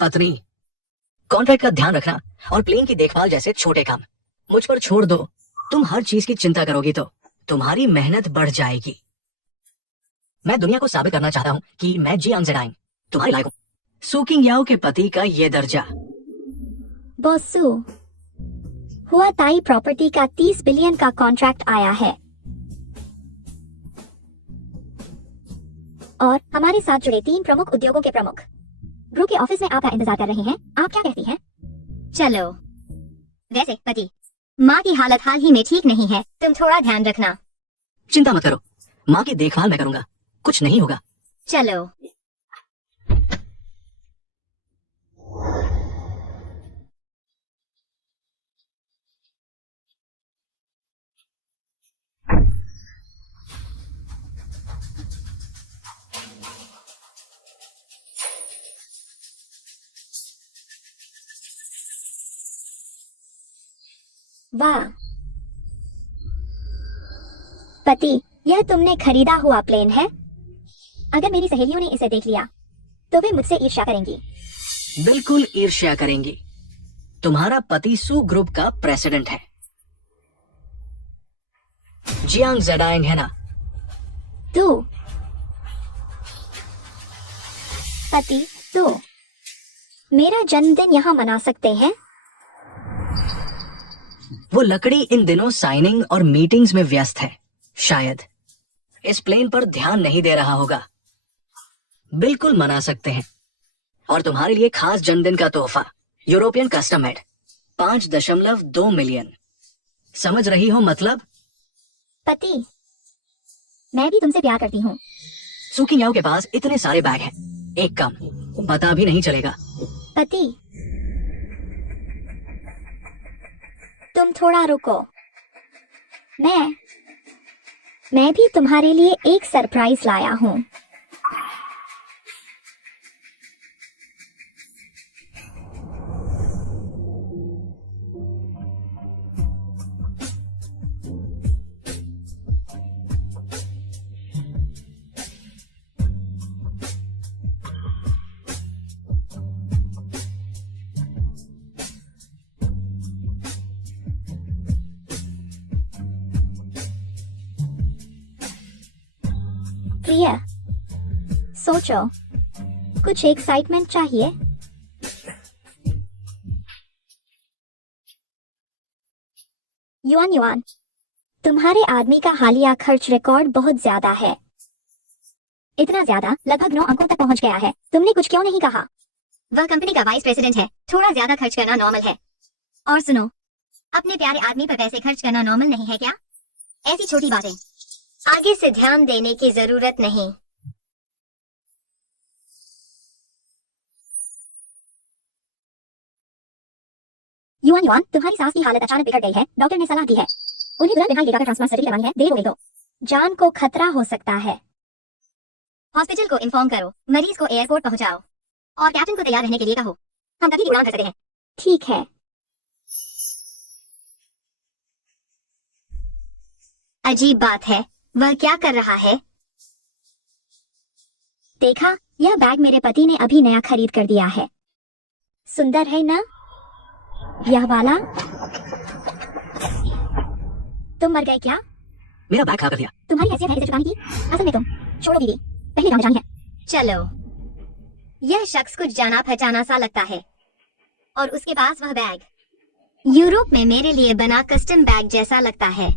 पत्नी, कॉन्ट्रैक्ट का ध्यान रखना और प्लेन की देखभाल जैसे छोटे काम मुझ पर छोड़ दो। तुम हर चीज की चिंता करोगी तो तुम्हारी मेहनत बढ़ जाएगी। मैं दुनिया को साबित करना चाहता हूँ कि मैं जियांग ज़ेडाइंग तुम्हारी लायक हूँ। सू किंग याओ के पति का ये दर्जा। बॉसू, हुआ ताई प्रॉपर्टी का 30 बिलियन का कॉन्ट्रैक्ट आया है और हमारे साथ जुड़े 3 प्रमुख उद्योगों के प्रमुख ब्रू के ऑफिस में आपका इंतजार कर रहे हैं। आप क्या कहती हैं? चलो। वैसे पति, माँ की हालत हाल ही में ठीक नहीं है, तुम थोड़ा ध्यान रखना। चिंता मत करो, माँ की देखभाल मैं करूंगा, कुछ नहीं होगा। चलो। वाह पति, यह तुमने खरीदा हुआ प्लेन है। अगर मेरी सहेलियों ने इसे देख लिया तो वे मुझसे ईर्ष्या करेंगी। बिल्कुल ईर्ष्या करेंगी। तुम्हारा पति सू ग्रुप का प्रेसिडेंट है, जियांग ज़ेडाइंग है ना। तू पति, तू मेरा जन्मदिन यहाँ मना सकते हैं। वो लकड़ी इन दिनों साइनिंग और मीटिंग्स में व्यस्त है, शायद इस प्लेन पर ध्यान नहीं दे रहा होगा। बिल्कुल मना सकते हैं। और तुम्हारे लिए खास जन्मदिन का तोहफा, यूरोपियन कस्टम मेड 5.2 मिलियन। समझ रही हो मतलब? पति, मैं भी तुमसे प्यार करती हूँ। सू किंग याओ के पास इतने सारे बैग हैं, एक कम, पता भी नहीं चलेगा। पति, तुम थोड़ा रुको। मैं भी तुम्हारे लिए एक सरप्राइज लाया हूँ। प्रिय, सोचो, कुछ एक्साइटमेंट चाहिए। युआन, तुम्हारे आदमी का हालिया खर्च रिकॉर्ड बहुत ज्यादा है। इतना ज्यादा, लगभग 9 अंकों तक पहुंच गया है। तुमने कुछ क्यों नहीं कहा? वह कंपनी का वाइस प्रेसिडेंट है, थोड़ा ज्यादा खर्च करना नॉर्मल है। और सुनो, अपने प्यारे आदमी पर पैसे खर्च करना नॉर्मल नहीं है क्या? ऐसी छोटी बातें आगे से ध्यान देने की जरूरत नहीं। युआन, तुम्हारी सास की हालत अचानक बिगड़ गई है। डॉक्टर ने सलाह दी है उन्हें तुरंत बिहार का ट्रांसप्लांट सर्जरी लगानी है। देर हो गई तो जान को खतरा हो सकता है। हॉस्पिटल को इन्फॉर्म करो, मरीज को एयरपोर्ट पहुंचाओ और कैप्टन को तैयार रहने के लिए कहो। हम कभी भी उड़ान कर सकते हैं। ठीक है। अजीब बात है, वह क्या कर रहा है? देखा, यह बैग मेरे पति ने अभी नया खरीद कर दिया है। सुंदर है ना? यह वाला। तुम मर गए क्या? मेरा बैग खा कर दिया। तुम्हारी हैसियत है इसे चुकाने की? असल में तुम छोड़ो दीदी, पहले जान है। चलो, यह शख्स कुछ जाना पहचाना सा लगता है और उसके पास वह बैग यूरोप में मेरे लिए बना कस्टम बैग जैसा लगता है।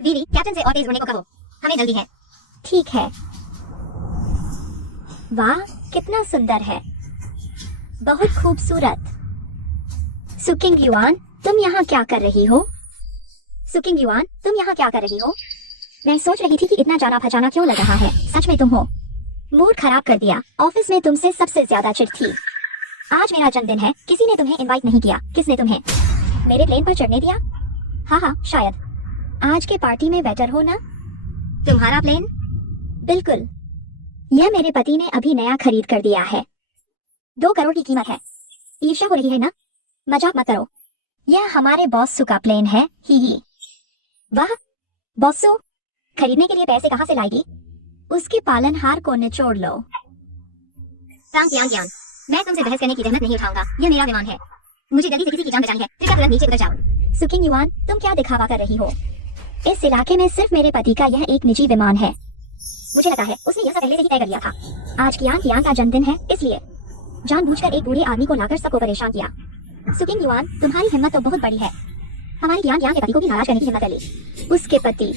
दीदी, कैप्टन से और तेज होने को कहो, हमें जल्दी है। ठीक है। वाह, कितना सुंदर है, बहुत खूबसूरत। सू किंग युआन, तुम यहाँ क्या कर रही हो? सू किंग युआन, तुम यहाँ क्या कर रही हो? मैं सोच रही थी कि इतना जाना पहचाना क्यों लग रहा है। सच में तुम हो। मूड खराब कर दिया। ऑफिस में तुमसे सबसे ज्यादा चिढ़ थी। आज मेरा जन्मदिन है, किसी ने तुम्हें इनवाइट नहीं किया। किसने तुम्हें मेरे प्लेन पर चढ़ने दिया? हाँ, शायद आज के पार्टी में बेटर हो ना? तुम्हारा प्लेन? बिल्कुल, यह मेरे पति ने अभी नया खरीद कर दिया है। 2 करोड़ की कीमत है। ईर्ष्या हो रही है ना? मजाक मत करो। यह हमारे बॉस का प्लेन है। ही। वाह, बॉसू खरीदने के लिए पैसे कहाँ से लाएगी? उसके पालनहार को निचोड़ लो। सांग ज्ञान। मैं तुमसे बहस करने की जहमत नहीं उठाऊंगा। यह मेरा विमान है, मुझे जल्दी से किसी की जान बचानी है। कृपया तुरंत नीचे उतर जाओ। सुकिंग युआन, तुम क्या दिखावा कर रही हो? इस इलाके में सिर्फ मेरे पति का यह एक निजी विमान है। मुझे लगा है उसने यह सब पहले से ही तय कर लिया था। आज कियान का जन्मदिन है, इसलिए जानबूझकर एक बूढ़े आदमी को लाकर सबको परेशान किया। सुकिंग युआन, तुम्हारी हिम्मत तो बहुत बड़ी है। हमारी कियान के पति को भी नाराज करने की हिम्मत कर ली। उसके पति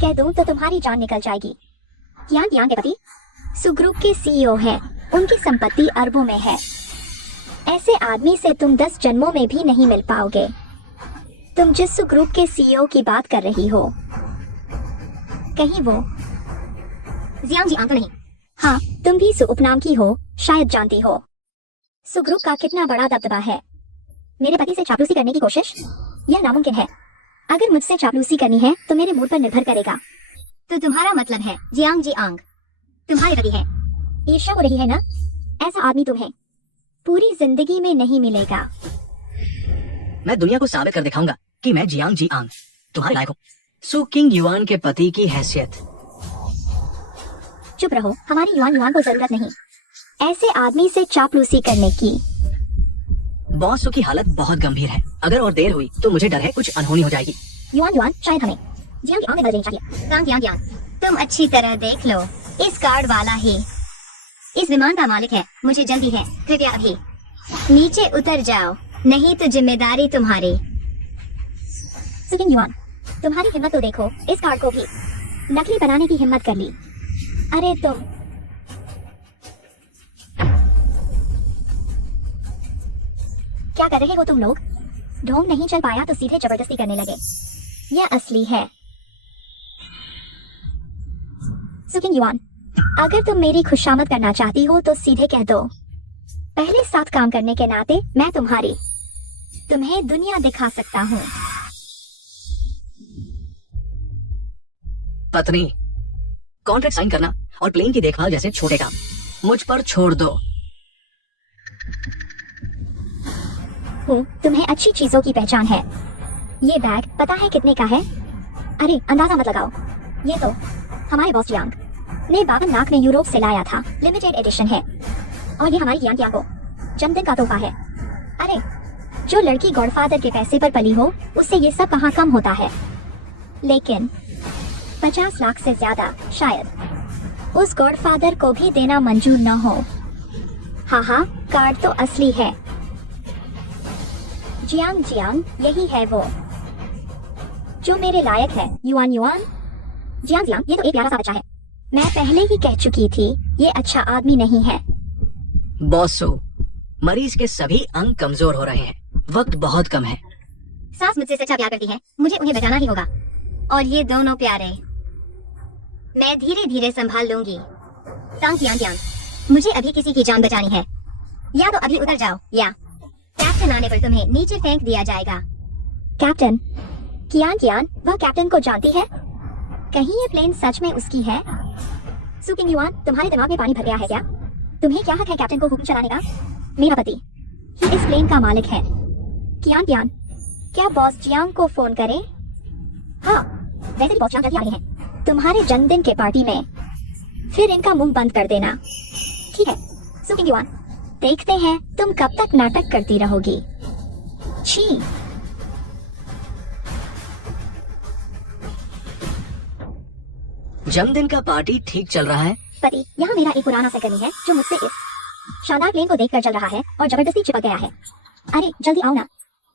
कह दूं तो तुम्हारी जान निकल जाएगी। कियान के पति सुग्रुप के सीईओ है, उनकी संपत्ति अरबों में है। ऐसे आदमी से तुम 10 जन्मों में भी नहीं मिल पाओगे। तुम जिस ग्रुप के सीईओ की बात कर रही हो, कहीं वो जियांग जियांग तो नहीं? हाँ, तुम भी उपनाम की हो, शायद जानती हो। सुग्रुप का कितना बड़ा दबदबा है। मेरे पति से चापलूसी करने की कोशिश, यह नामुमकिन है। अगर मुझसे चापलूसी करनी है तो मेरे मूड पर निर्भर करेगा। तो तुम्हारा मतलब है जियांग जियांग तुम्हारे पति है? ईर्ष्या हो रही है ना? ऐसा आदमी तुम्हें पूरी जिंदगी में नहीं मिलेगा। मैं दुनिया को साबित कर दिखाऊंगा कि मैं जियांग जियांग तुम्हारे लायक हूँ। सु किंग युआन के पति की हैसियत। चुप रहो, हमारी युआन को जरूरत नहीं ऐसे आदमी से चापलूसी करने की। बॉस सु की हालत बहुत गंभीर है। अगर और देर हुई तो मुझे डर है कुछ अनहोनी हो जाएगी। युआन, शायद हमें जियांग में बदल देनी चाहिए। जियांग, तुम अच्छी तरह देख लो, इस कार्ड वाला ही इस विमान का मालिक है। मुझे जल्दी है, कृपया अभी नीचे उतर जाओ, नहीं तो जिम्मेदारी तुम्हारी। सुकिंग युआन, तुम्हारी हिम्मत तो देखो, इस कार्ड को भी नकली बनाने की हिम्मत कर ली। अरे तुम क्या कर रहे हो तुम लोग? ढोंग नहीं चल पाया तो सीधे जबरदस्ती करने लगे। यह असली है। सुकिंग युआन, अगर तुम मेरी खुशामद करना चाहती हो तो सीधे कह दो। पहले साथ काम करने के नाते मैं तुम्हें दुनिया दिखा सकता हूँ। पत्नी, कॉन्ट्रैक्ट साइन करना और प्लेन की देखभाल जैसे छोटे काम मुझ पर छोड़ दो। तुम्हें अच्छी चीजों की पहचान है। ये बैग पता है कितने का है? अरे अंदाजा मत लगाओ, ये तो हमारे बॉस जियांग ने 52 लाख में यूरोप से लाया था। लिमिटेड एडिशन है और ये हमारी कियान को जन्मदिन का तोहफा है। अरे जो लड़की गॉडफादर के पैसे पर पली हो उससे ये सब कहाँ कम होता है। लेकिन 50 लाख से ज्यादा शायद उस गॉडफादर को भी देना मंजूर न हो। हाँ, कार्ड तो असली है। जियांग, यही है वो जो मेरे लायक है। युआन, जियांग, ये तो एक प्यारा सा बच्चा है। मैं पहले ही कह चुकी थी, ये अच्छा आदमी नहीं है। बॉसो, मरीज के सभी अंग कमजोर हो रहे हैं, वक्त बहुत कम है। सास मुझसे सच्चा प्यार करती है, मुझे उन्हें बचाना ही होगा। और ये दोनों प्यारे मैं धीरे धीरे संभाल लूंगी। जियांग, मुझे अभी किसी की जान बचानी है। या तो अभी उतर जाओ या कैप्टन आने पर तुम्हें नीचे फेंक दिया जाएगा। कैप्टन? कियान, वह कैप्टन को जानती है? कहीं ये प्लेन सच में उसकी है? सुकिंग युआन, तुम्हारे दिमाग में पानी भर गया है क्या? तुम्हें क्या हक है कैप्टन को हुक्म चलाने का? मेरा पति ही इस प्लेन का मालिक है। कियान, क्या बॉस जियांग को फोन करें? हाँ, वैसे भी बॉस जियांग जल्दी आ रहे हैं तुम्हारे जन्मदिन के पार्टी में, फिर इनका मुंह बंद कर देना। ठीक है सुकिंग युआन, देखते हैं तुम कब तक नाटक करती रहोगी। छी। जन्मदिन का पार्टी ठीक चल रहा है? पति, यहाँ मेरा एक पुराना सहकर्मी है जो मुझसे इस शानदार प्लेन को देखकर चल रहा है और जबरदस्ती चिपक गया है। अरे जल्दी आओ ना,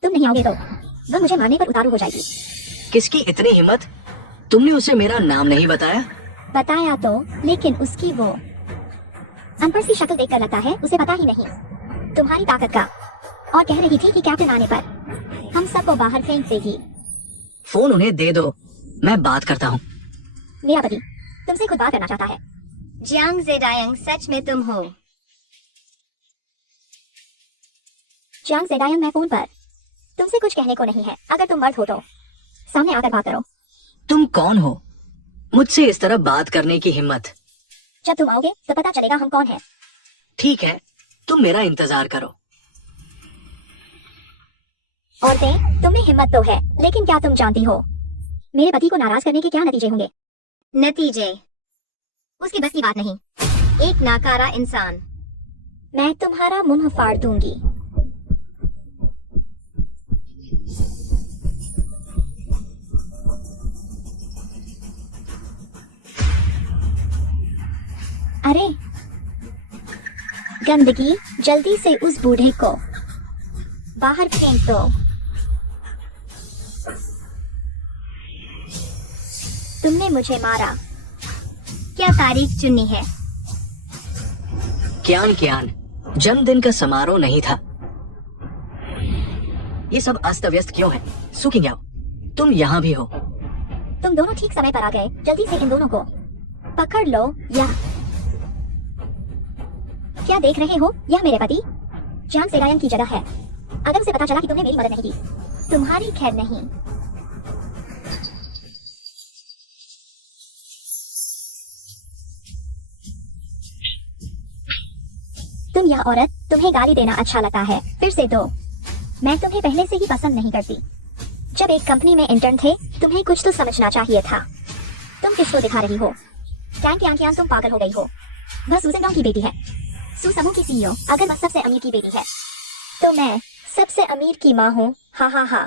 तुम नहीं आओगे तो वह मुझे मारने पर उतारू हो जाएगी। किसकी इतनी हिम्मत? तुमने उसे मेरा नाम नहीं बताया? बताया तो, लेकिन उसकी वो अनपढ़ सी शक्ल देखकर लगता है उसे पता ही नहीं तुम्हारी ताकत का। और कह रही थी कि कैप्टन आने पर हम सबको बाहर फेंक देगी। फोन उन्हें दे दो, मैं बात करता हूँ। मेरा पति तुमसे खुद बात करना चाहता है। जियांग ज़ेडायांग, सच में तुम हो? जियांग ज़ेडायांग, मैं फोन पर तुमसे कुछ कहने को नहीं है। अगर तुम मर्द हो तो सामने आकर बात करो। तुम कौन हो? मुझसे इस तरह बात करने की हिम्मत? जब तुम आओगे तो पता चलेगा हम कौन हैं। ठीक है, तुम मेरा इंतजार करो। औरतें, तुम्हें हिम्मत तो है, लेकिन क्या तुम जानती हो मेरे पति को नाराज करने के क्या नतीजे होंगे? नतीजे उसकी बस की बात नहीं। एक नाकारा इंसान। मैं तुम्हारा मुंह फाड़ दूंगी। अरे गंदगी, जल्दी से उस बूढ़े को बाहर फेंक दो। तुमने मुझे मारा। क्या तारीख चुननी है? क्यान क्यान, जन्मदिन का समारोह नहीं था। ये सब अस्त व्यस्त क्यों है? सुकिंग याओ, तुम यहाँ भी हो। तुम दोनों ठीक समय पर आ गए। जल्दी से इन दोनों को पकड़ लो। या क्या देख रहे हो? यह मेरे पति जियांग सेरायन की जगह है। अगर उसे पता चला कि तुमने मेरी मदद नहीं की, तुम्हारी खैर नहीं। तुम यह औरत, तुम्हें गाली देना अच्छा लगता है। फिर से दो। मैं तुम्हें पहले से ही पसंद नहीं करती। जब एक कंपनी में इंटर्न थे, तुम्हें कुछ तो समझना चाहिए था। तुम किसको दिखा रही हो? क्या तुम पागल हो गई हो? वह सूजन गांव की बेटी है, सुसमूह की सीईओ। अगर वह सबसे अमीर की बेटी है, तो मैं सबसे अमीर की माँ हूँ। हा हा हा।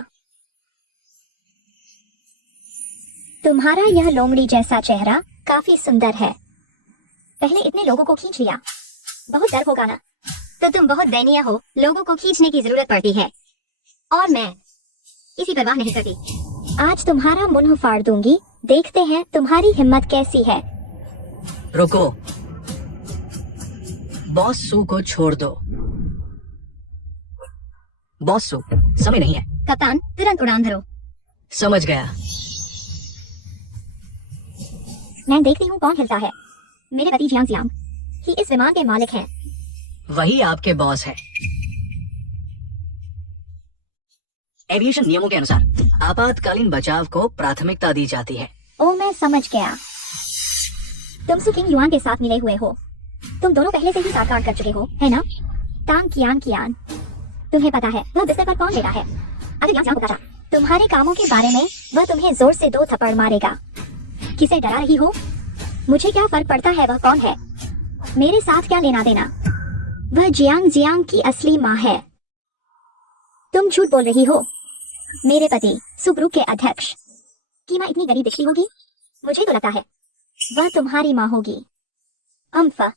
तुम्हारा यह लोमड़ी जैसा चेहरा काफी सुंदर है। पहले इतने लोगों को खींच लिया, बहुत डर होगा ना? तो तुम बहुत दयनीय हो। लोगों को खींचने की जरूरत पड़ती है और मैं इसी परवाह नहीं करती। आज तुम्हारा मुंह फाड़ दूंगी। देखते हैं तुम्हारी हिम्मत कैसी है। रुको, बॉस सू को छोड़ दो। बॉस सू, समय नहीं है। कप्तान, तुरंत उड़ान भरो। समझ गया। मैं देखती हूँ कौन हिलता है। मेरे पति जियांग जियांग ही इस विमान के मालिक हैं। वही आपके बॉस है। एविएशन नियमों के अनुसार आपातकालीन बचाव को प्राथमिकता दी जाती है। ओ, मैं समझ गया। तुम सुकिंग युआन के साथ मिले हुए हो। तुम दोनों पहले से ही साथ कर चुके हो, है ना? तांग कियान कियान, तुम्हें पता है वह बिस्तर पर कौन लेटा है? अगर यहाँ पता था तुम्हारे कामों के बारे में, वह तुम्हें जोर से 2 थप्पड़ मारेगा। किसे डरा रही हो? मुझे क्या फर्क पड़ता है वह कौन है? मेरे साथ क्या लेना देना? वह जियांग जियांग की असली माँ है। तुम झूठ बोल रही हो। मेरे पति सुग्रुप के अध्यक्ष की माँ इतनी गरीब दिखती होगी? मुझे तो लगता है वह तुम्हारी माँ होगी। अम्फा।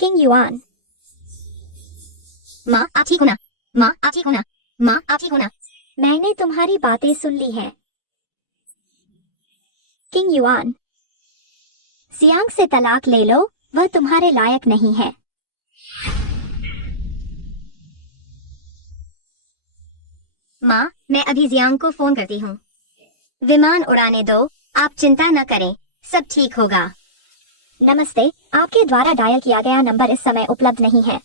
किंग युआन। माँ आप ठीक हो ना? माँ आप ठीक हो ना? माँ आप ठीक हो ना? मैंने तुम्हारी बातें सुन ली हैं। किंग युआन, जियांग से तलाक ले लो। वह तुम्हारे लायक नहीं है। माँ, मैं अभी जियांग को फोन करती हूँ। विमान उड़ाने दो, आप चिंता न करें, सब ठीक होगा। नमस्ते, आपके द्वारा डायल किया गया नंबर इस समय उपलब्ध नहीं है।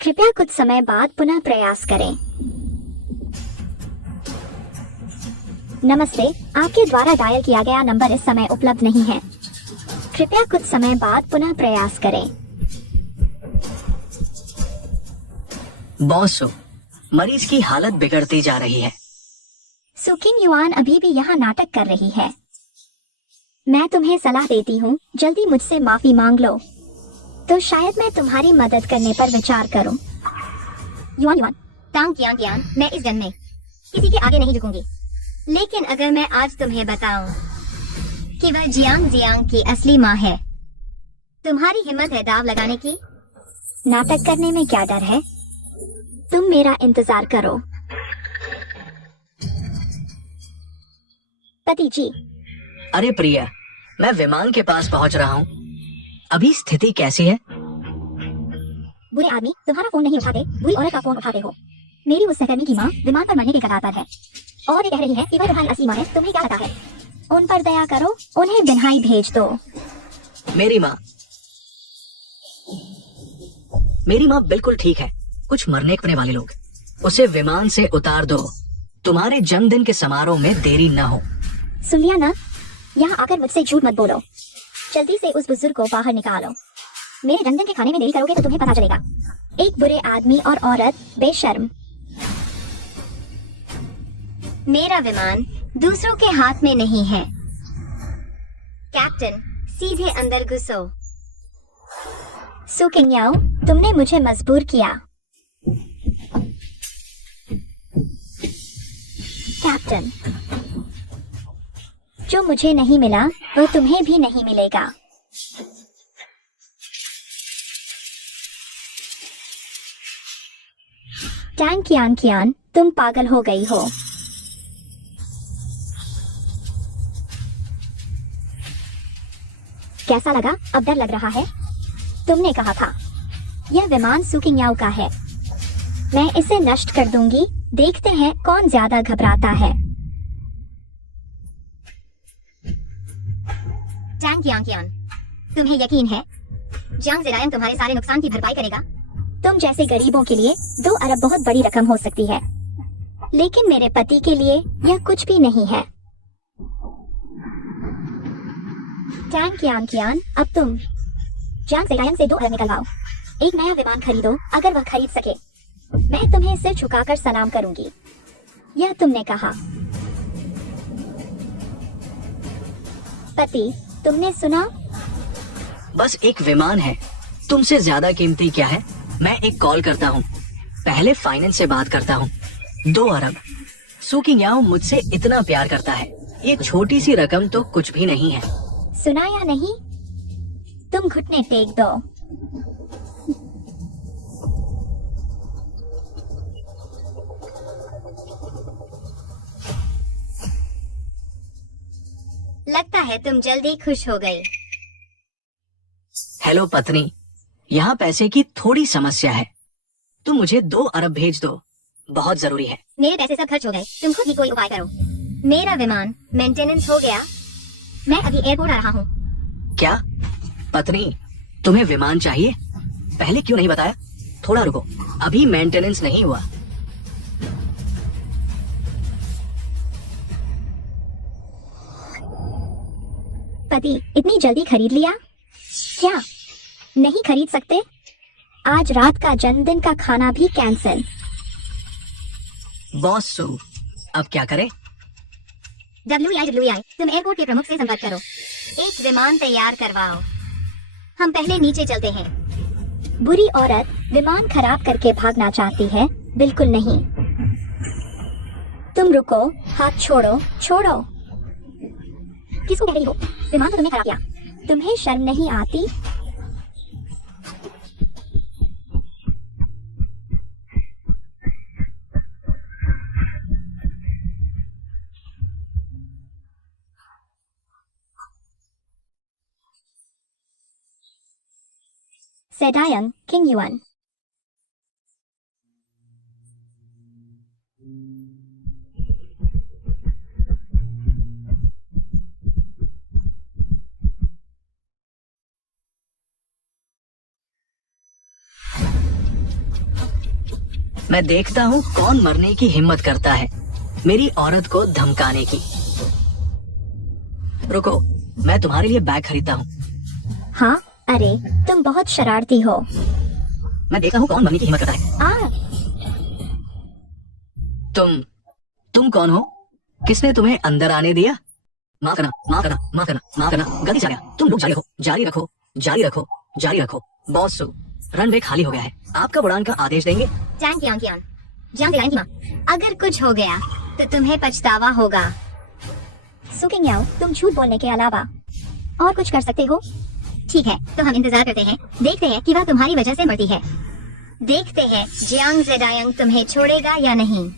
कृपया कुछ समय बाद पुनः प्रयास करें। नमस्ते, आपके द्वारा डायल किया गया नंबर इस समय उपलब्ध नहीं है। कृपया कुछ समय बाद पुनः प्रयास करें। बॉस सू, मरीज की हालत बिगड़ती जा रही है। सुकिंग युआन अभी भी यहाँ नाटक कर रही है। मैं तुम्हें सलाह देती हूँ, जल्दी मुझसे माफी मांग लो, तो शायद मैं तुम्हारी मदद करने पर विचार करूँ। युआन युआन, तांग कियान कियान, मैं इस जन्म में किसी के आगे नहीं झुकूंगी। लेकिन अगर मैं आज तुम्हें बताऊं कि वह जियांग जियांग की असली माँ है, तुम्हारी हिम्मत है दाव लगाने की? नाटक करने में क्या डर है? तुम मेरा इंतजार करो। पति जी। अरे प्रिया, मैं विमान के पास पहुंच रहा हूँ। अभी स्थिति कैसी है? बुरे आदमी, तुम्हारा फोन नहीं उठाते, बुरी औरत का फोन उठाते हो। मेरी उस सहकर्मी की माँ विमान पर मरने के कगार पर है और ये कह रही है कि वह तुम्हारी असली माँ है। तुम्हें क्या लगता है? उन पर दया करो, उन्हें बिन्हाई भेज दो। मेरी माँ बिल्कुल ठीक है। कुछ मरने पड़ने वाले लोग, उसे विमान से उतार दो। तुम्हारे जन्मदिन के समारोह में देरी न हो। सुन लिया ना? यहाँ आकर मुझसे झूठ मत बोलो। जल्दी से उस बुजुर्ग को बाहर निकालो। मेरे जन्मदिन के खाने में देरी करोगे तो तुम्हें पता चलेगा। एक बुरे आदमी और औरत बेशर्म। मेरा विमान दूसरों के हाथ में नहीं है। कैप्टन, सीधे अंदर घुसो। सु किंगयाओ, तुमने मुझे मजबूर किया। कैप्टन, जो मुझे नहीं मिला वह तुम्हें भी नहीं मिलेगा। टैंग कियान कियान, तुम पागल हो गई हो। कैसा लगा? अब डर लग रहा है? तुमने कहा था यह विमान सु किंगयाओ का है। मैं इसे नष्ट कर दूंगी। देखते हैं कौन ज्यादा घबराता है। टैंग कियांग कियान, तुम्हें यकीन है जियांग ज़ेडायंग तुम्हारे सारे नुकसान की भरपाई करेगा? तुम जैसे गरीबों के लिए 2 अरब बहुत बड़ी रकम हो सकती है, लेकिन मेरे पति के लिए यह कुछ भी नहीं है। टैंग कियान कियान, अब तुम जियांग ज़ेडायंग से 2 अरब निकलवाओ। एक नया विमान खरीदो। अगर वह खरीद सके, मैं तुम्हें सिर झुकाकर सलाम करूंगी। यह तुमने कहा। पति, तुमने सुना? बस एक विमान है, तुमसे ज्यादा कीमती क्या है? मैं एक कॉल करता हूँ, पहले फाइनेंस से बात करता हूँ। 2 अरब। सु किंगयाओ मुझसे इतना प्यार करता है, ये छोटी सी रकम तो कुछ भी नहीं है। सुना या नहीं? तुम घुटने टेक दो। लगता है तुम जल्दी खुश हो गई। हेलो पत्नी, यहाँ पैसे की थोड़ी समस्या है, तुम मुझे 2 अरब भेज दो, बहुत जरूरी है। मेरे पैसे सब खर्च हो गए, तुम खुद ही कोई उपाय करो। मेरा विमान मेंटेनेंस हो गया, मैं अभी एयरपोर्ट आ रहा हूँ। क्या पत्नी, तुम्हें विमान चाहिए? पहले क्यों नहीं बताया? थोड़ा रुको, अभी मेंटेनेंस नहीं हुआ। पति, इतनी जल्दी खरीद लिया? क्या नहीं खरीद सकते? आज रात का जन्मदिन का खाना भी कैंसिल। बॉस सु, अब क्या करें? WI, तुम एयरपोर्ट के प्रमुख से संपर्क करो, एक विमान तैयार करवाओ। हम पहले नीचे चलते हैं। बुरी औरत विमान खराब करके भागना चाहती है? बिल्कुल नहीं। तुम रुको, हाथ छोड़ो, छोड़ो। किसको कह रही हो? विमान तो तुमने खराब किया। तुम्हें शर्म नहीं आती? ज़ेडायंग किंगयुआन। मैं देखता हूँ कौन मरने की हिम्मत करता है मेरी औरत को धमकाने की। रुको, मैं तुम्हारे लिए बैग खरीदता हूँ। हाँ, अरे तुम बहुत शरारती हो। मैं देखता हूँ कौन मरने की हिम्मत करता है। तुम कौन हो? किसने तुम्हें अंदर आने दिया? माफ करना, माफ करना, माफ करना, माफ करना, गलती से आ गया। तुम लोग जारी रखो, जारी रखो, जारी रखो, जारी रखो। बॉस सु, रनवे खाली हो गया है, आपका उड़ान का आदेश देंगे। टैंग कियांग कियान, जियांग ज़ेडायंग की माँ, अगर कुछ हो गया तो तुम्हें पछतावा होगा। सु किंगयाओ, तुम झूठ बोलने के अलावा और कुछ कर सकते हो? ठीक है, तो हम इंतजार करते हैं, देखते हैं कि वह तुम्हारी वजह से मरती है। देखते हैं जियांग ज़ेडायंग तुम्हें छोड़ेगा या नहीं।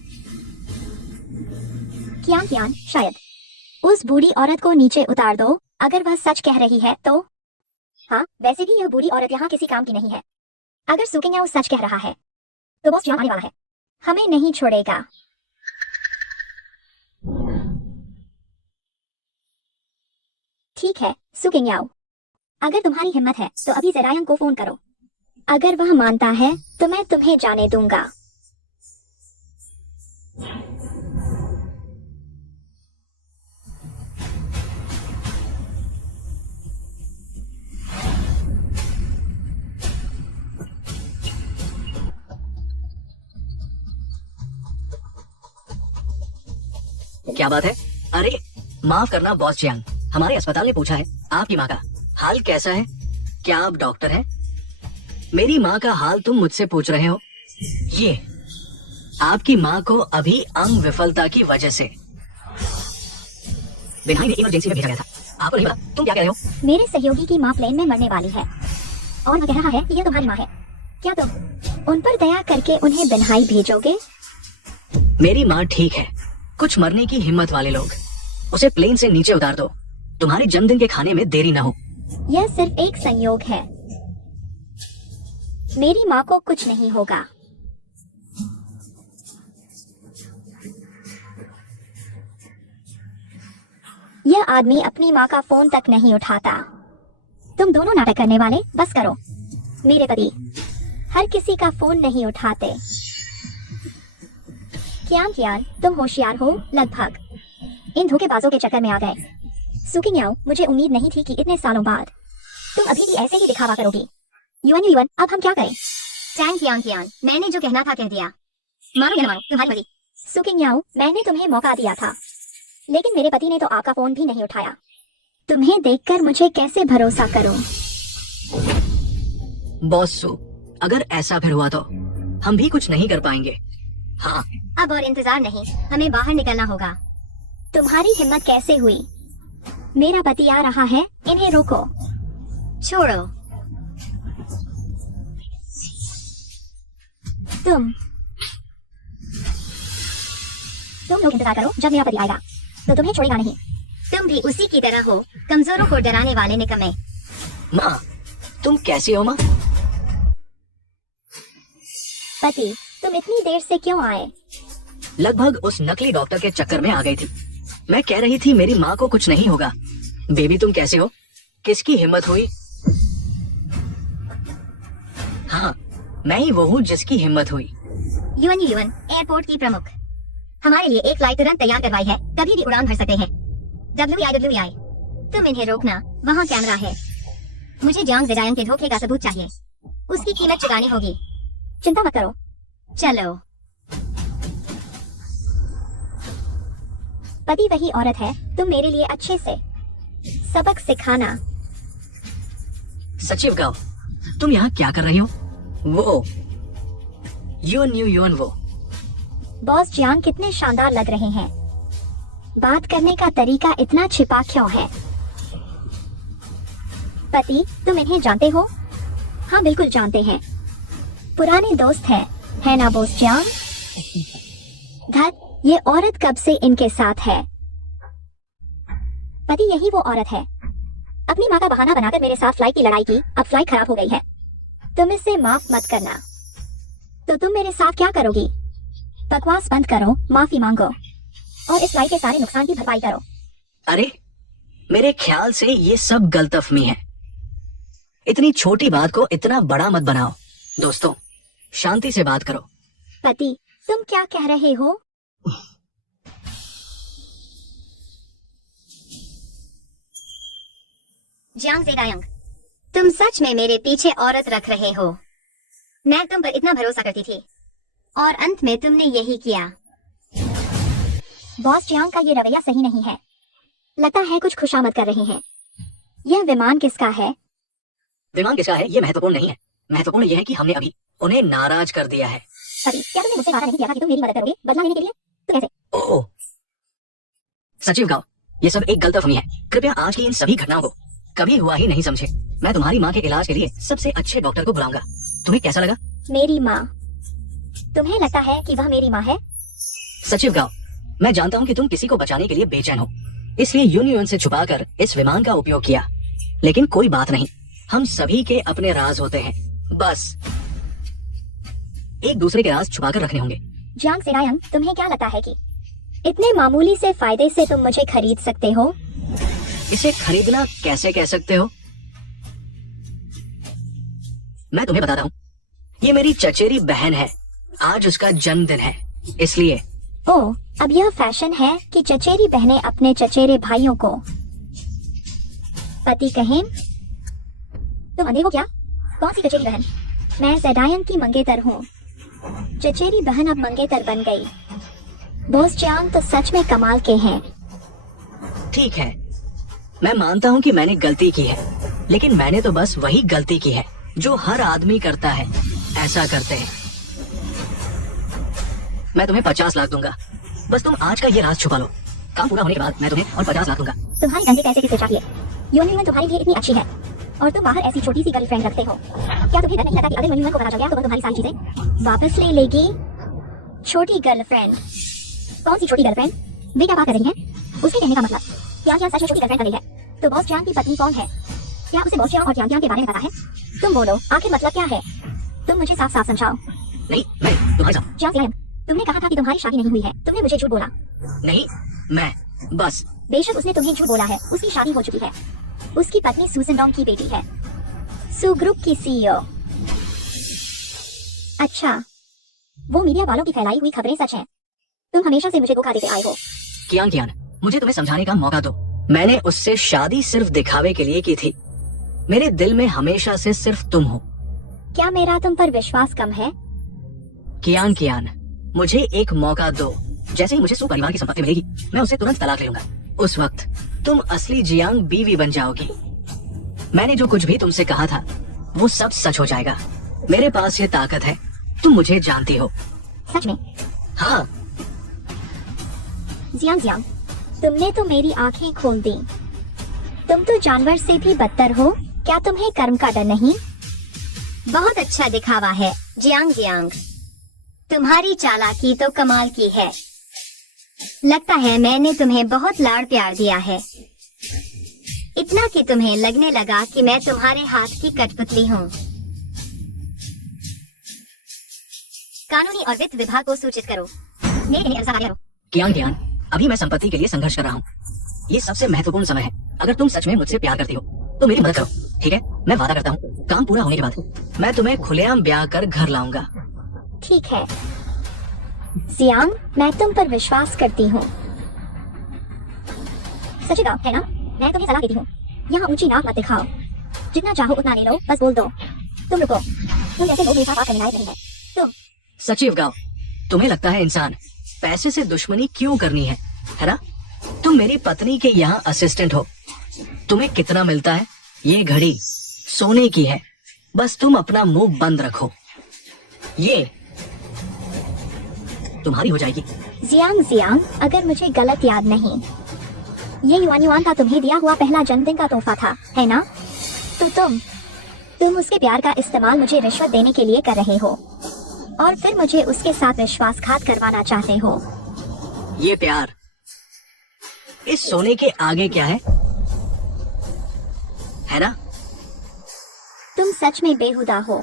कियान कियान, शायद उस बूढ़ी औरत को नीचे उतार दो, अगर वह सच कह रही है तो। हाँ, वैसे भी यह बूढ़ी औरत यहाँ किसी काम की नहीं है। अगर सु किंगयाओ सच कह रहा है तो बॉस जियांग आने वाला है, हमें नहीं छोड़ेगा। ठीक है सु किंगयाओ, अगर तुम्हारी हिम्मत है तो अभी ज़ेडायंग को फोन करो। अगर वह मानता है तो मैं तुम्हें जाने दूंगा। क्या बात है? अरे माफ करना बॉस जियांग, हमारे अस्पताल ने पूछा है आपकी माँ का हाल कैसा है? क्या आप डॉक्टर हैं? मेरी माँ का हाल तुम मुझसे पूछ रहे हो? ये आपकी माँ को अभी अंग विफलता की वजह से बिहाई में इमरजेंसी में भेजा गया था। आपको नहीं पता तुम क्या कह रहे हो? मेरे सहयोगी की माँ प्लेन में मरने वाली है और वह कह रहा है कि यह तुम्हारी माँ है। क्या तुम उन पर दया करके उन्हें बिन्हाई भेजोगे? मेरी माँ ठीक है। कुछ मरने की हिम्मत वाले लोग उसे प्लेन से नीचे उतार दो। तुम्हारे जन्मदिन के खाने में देरी ना हो। यह सिर्फ एक संयोग है। मेरी माँ को कुछ नहीं होगा। यह आदमी अपनी माँ का फोन तक नहीं उठाता। तुम दोनों नाटक करने वाले बस करो। मेरे पति हर किसी का फोन नहीं उठाते। कियान, तुम होशियार हो लगभग। इन धोखेबाजों के चक्कर में आ गए। सुकिंग याओ, मुझे उम्मीद नहीं थी कि इतने सालों बाद तुम अभी भी ऐसे ही दिखावा करोगी। युआन, अब हम क्या करें? टैंग कियान, मैंने जो कहना था कह दिया। मानो या न मानो, तुम्हारी मर्जी। सुकिंग याओ, मैंने तुम्हें मौका दिया था, लेकिन मेरे पति ने तो आपका फोन भी नहीं उठाया। तुम्हें देखकर मुझे कैसे भरोसा करूं? बॉस सू, अगर ऐसा फिर हुआ तो हम भी कुछ नहीं कर पाएंगे। हाँ, अब और इंतजार नहीं, हमें बाहर निकलना होगा। तुम्हारी हिम्मत कैसे हुई? मेरा पति आ रहा है, इन्हें रोको। छोड़ो। तुम लोग इंतजार करो, जब मेरा पति आएगा तो तुम्हें छोड़ेगा नहीं। तुम भी उसी की तरह हो, कमजोरों को डराने वाले निकम्मे। माँ, तुम कैसी हो माँ? पति, तुम इतनी देर से क्यों आए? लगभग उस नकली डॉक्टर के चक्कर में आ गई थी। मैं कह रही थी मेरी माँ को कुछ नहीं होगा। बेबी, तुम कैसे हो? किसकी हिम्मत हुई? हाँ, मैं ही वो हूँ जिसकी हिम्मत हुई। युआन, एयरपोर्ट की प्रमुख। हमारे लिए एक फ्लाइट तुरंत तैयार करवाई है, कभी भी उड़ान भर सकते हैं। WI, तुम इन्हें रोकना, वहाँ कैमरा है। मुझे जियांग ज़ेडायंग के धोखे का सबूत चाहिए। उसकी कीमत चुकानी होगी। चिंता मत करो। चलो। पति वही औरत है, तुम मेरे लिए अच्छे से सबक सिखाना। सचिव गाओ, तुम यहाँ क्या कर रही हो? वो युआन वो। बॉस जियांग कितने शानदार लग रहे हैं। बात करने का तरीका इतना छिपा क्यों है? पति, तुम इन्हें जानते हो? हाँ, बिल्कुल जानते हैं। पुराने दोस्त है ना बॉस जियांग? धत, ये औरत कब से इनके साथ है? पति, यही वो औरत है। अपनी माँ का बहाना बनाकर मेरे साथ फ्लाइट की लड़ाई की, अब फ्लाइट खराब हो गई है। तुम इसे माफ मत करना। तो तुम मेरे साथ क्या करोगी? बकवास बंद करो, माफी मांगो और इस फ्लाइट के सारे नुकसान की भरपाई करो। अरे, मेरे ख्याल से ये सब गलतफहमी है। इतनी छोटी बात को इतना बड़ा मत बनाओ। दोस्तों, शांति से बात करो। पति, तुम क्या कह रहे हो? जियांग ज़ेडायंग, तुम सच में मेरे पीछे औरत रख रहे हो। मैं तुम पर इतना भरोसा करती थी और अंत में तुमने यही किया। बॉस जियांग का ये रवैया सही नहीं है। लगता है कुछ खुशामद कर रहे हैं। यह विमान किसका है? विमान किसका है ये महत्वपूर्ण नहीं है। महत्वपूर्ण यह है कि हमने अभी उन्हें नाराज कर दिया है। पति, क्या तुमने मुझसे वादा नहीं किया था कि तुम मेरी मदद करोगे बदला लेने के लिए? तो कैसे? ओह, सचिव गाओ, ये सब एक गलतफहमी है। कृपया आज की इन सभी घटनाओं को कभी हुआ ही नहीं समझे। मैं तुम्हारी माँ के इलाज के लिए सबसे अच्छे डॉक्टर को बुलाऊंगा। तुम्हें कैसा लगा? मेरी माँ? तुम्हें लगता है कि वह मेरी माँ है? सचिव गाओ, मैं जानता हूँ कि तुम किसी को बचाने के लिए बेचैन हो, इसलिए यूनियन से छुपाकर इस विमान का उपयोग किया। लेकिन कोई बात नहीं, हम सभी के अपने राज होते हैं। बस एक दूसरे के राज छुपाकर रखने होंगे। जियांग ज़ेडायंग, तुम्हें क्या लगता है कि इतने मामूली से फायदे से तुम मुझे खरीद सकते हो? इसे खरीदना कैसे कह सकते हो? मैं तुम्हें बताता हूँ, ये मेरी चचेरी बहन है। आज उसका जन्मदिन है, इसलिए। ओह, अब यह फैशन है कि चचेरी बहनें अपने चचेरे भाइयों को पति कहें। तुम अंधे हो क्या? कौन सी चचेरी बहन? मैं ज़ेडायंग की मंगेतर हूँ। चचेरी बहन अब मंगेतर बन गई। बॉस जियांग तो सच में कमाल के हैं। ठीक है, मैं मानता हूँ कि मैंने गलती की है, लेकिन मैंने तो बस वही गलती की है जो हर आदमी करता है। ऐसा करते हैं। मैं तुम्हें 50 लाख दूंगा, बस तुम आज का ये राज छुपा लो। काम पूरा होने के बाद मैं तुम्हें और 50 लाख दूंगा। तुम्हारे गंदे पैसे किसे चाहिए? यूनियन तुम्हारे लिए इतनी अच्छी है और तुम बाहर ऐसी छोटी सी गर्लफ्रेंड रखते हो। क्या तुम्हें डर नहीं लगता कि अगर यूनियन को पता चल गया तो वह तुम्हारी सारी चीजें वापस ले लेगी? छोटी गर्लफ्रेंड? कौन सी छोटी गर्लफ्रेंड? वे क्या बात कर रही हैं? उसके कहने का मतलब क्या सच में छोटी गर्लफ्रेंड बनी है? तो बॉस जान की पत्नी कौन है? क्या उसे बॉस और जान के बारे में पता है? तुम बोलो, आखिर मतलब क्या है? तुम मुझे साफ साफ समझाओ। नहीं, मैं तुम्हारे साथ। जान, तुमने कहा था कि तुम्हारी शादी नहीं हुई है। तुमने मुझे झूठ बोला। नहीं, मैं बस। बेशक उसने तुम्हें झूठ बोला है, उसकी शादी हो चुकी है। उसकी पत्नी सूजन डॉन्ग की बेटी है, सू ग्रुप की सीईओ। अच्छा, वो मीडिया वालों की फैलाई हुई खबरें सच हैं। तुम हमेशा से मुझे धोखा देते आए हो। कियान, मुझे तुम्हें समझाने का मौका दो। मैंने उससे शादी सिर्फ दिखावे के लिए की थी। मेरे दिल में हमेशा से सिर्फ तुम हो। क्या मेरा तुम पर विश्वास कम है? कियान, मुझे एक मौका दो। जैसे ही मुझे सू परिवार की संपत्ति मिलेगी, मैं उसे तुरंत तलाक ले लूंगा। उस वक्त तुम असली जियांग बीवी बन जाओगी। मैंने जो कुछ भी तुमसे कहा था वो सब सच हो जाएगा। मेरे पास ये ताकत है, तुम मुझे जानती हो। सच में? हाँ। जियांग, तुमने तो मेरी आंखें खोल दी। तुम तो जानवर से भी बदतर हो। क्या तुम्हें कर्म का डर नहीं? बहुत अच्छा दिखावा है जियांग। तुम्हारी चालाकी तो कमाल की है। लगता है मैंने तुम्हें बहुत लाड़ प्यार दिया है, इतना कि तुम्हें लगने लगा कि मैं तुम्हारे हाथ की कठपुतली हूँ। कानूनी और वित्त विभाग को सूचित करो। मेरे कहने अनुसार आगे बढ़ो। कियान, अभी मैं संपत्ति के लिए संघर्ष कर रहा हूँ। ये सबसे महत्वपूर्ण समय है। अगर तुम सच में मुझसे प्यार करती हो तो मेरी मदद करो, ठीक है? मैं वादा करता हूँ, काम पूरा होने के बाद मैं तुम्हें खुलेआम ब्याह कर घर लाऊंगा। ठीक है जियांग, मैं तुम पर विश्वास करती हूँ। सच है ना? मैं तुम्हें सलाह देती हूँ, यहाँ ऊंची नाक मत दिखाओ। जितना चाहो उतना ले लो, बस बोल दो। तुम रुको, तुम जैसे लोग मेरे साथ बात करने लायक नहीं है। तुम सचिव गाओ, तुम्हें लगता है इंसान पैसे से दुश्मनी क्यों करनी है ना? तुम मेरी पत्नी के यहाँ असिस्टेंट हो। तुम्हें कितना मिलता है? ये घड़ी सोने की है, बस तुम अपना मुंह बंद रखो, ये तुम्हारी हो जाएगी। जियांग, अगर मुझे गलत याद नहीं, ये युआन का तुम्हें दिया हुआ पहला जन्मदिन का तोहफा था, है ना? तो तुम उसके प्यार का इस्तेमाल मुझे रिश्वत देने के लिए कर रहे हो और फिर मुझे उसके साथ विश्वासघात करवाना चाहते हो। ये प्यार इस सोने के आगे क्या है ना? तुम सच में बेहुदा हो।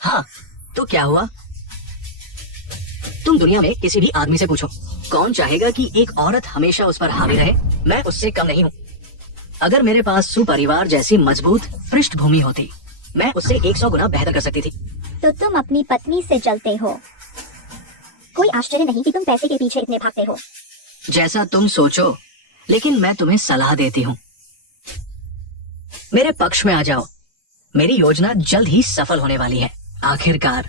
हाँ, तो क्या हुआ? तुम दुनिया में किसी भी आदमी से पूछो, कौन चाहेगा कि एक औरत हमेशा उस पर हावी रहे? मैं उससे कम नहीं हूँ। अगर मेरे पास सुपरिवार जैसी मजबूत पृष्ठभूमि होती, मैं उससे 100 गुना बेहतर कर सकती थी। तो तुम अपनी पत्नी से जलते हो। कोई आश्चर्य नहीं कि तुम पैसे के पीछे इतने भागते हो। जैसा तुम सोचो, लेकिन मैं तुम्हें सलाह देती हूँ, मेरे पक्ष में आ जाओ। मेरी योजना जल्द ही सफल होने वाली है। आखिरकार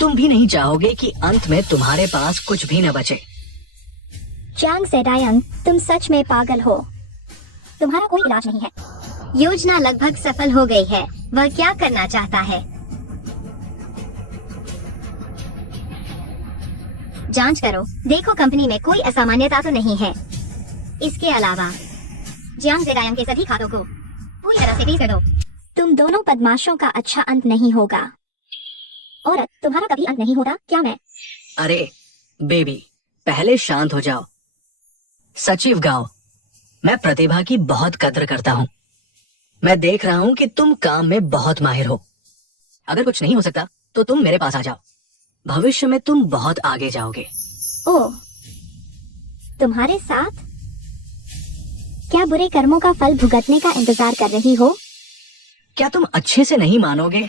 तुम भी नहीं चाहोगे कि अंत में तुम्हारे पास कुछ भी न बचे। चांग सेडायंग, तुम सच में पागल हो। तुम्हारा कोई इलाज नहीं है। योजना लगभग सफल हो गई है। वह क्या करना चाहता है? जांच करो, देखो कंपनी में कोई असामान्यता तो नहीं है। इसके अलावा जियांग सेडायंग के सभी खातों को पूरी तरह से फ्रीज कर दो। तुम दोनों बदमाशों का अच्छा अंत नहीं होगा। और तुम्हारा कभी अंत नहीं होता क्या? मैं अरे बेबी, पहले शांत हो जाओ। सचिव गाओ, मैं प्रतिभा की बहुत कद्र करता हूँ। मैं देख रहा हूँ कि तुम काम में बहुत माहिर हो। अगर कुछ नहीं हो सकता तो तुम मेरे पास आ जाओ। भविष्य में तुम बहुत आगे जाओगे। ओह, तुम्हारे साथ? क्या बुरे कर्मों का फल भुगतने का इंतजार कर रही हो? क्या तुम अच्छे से नहीं मानोगे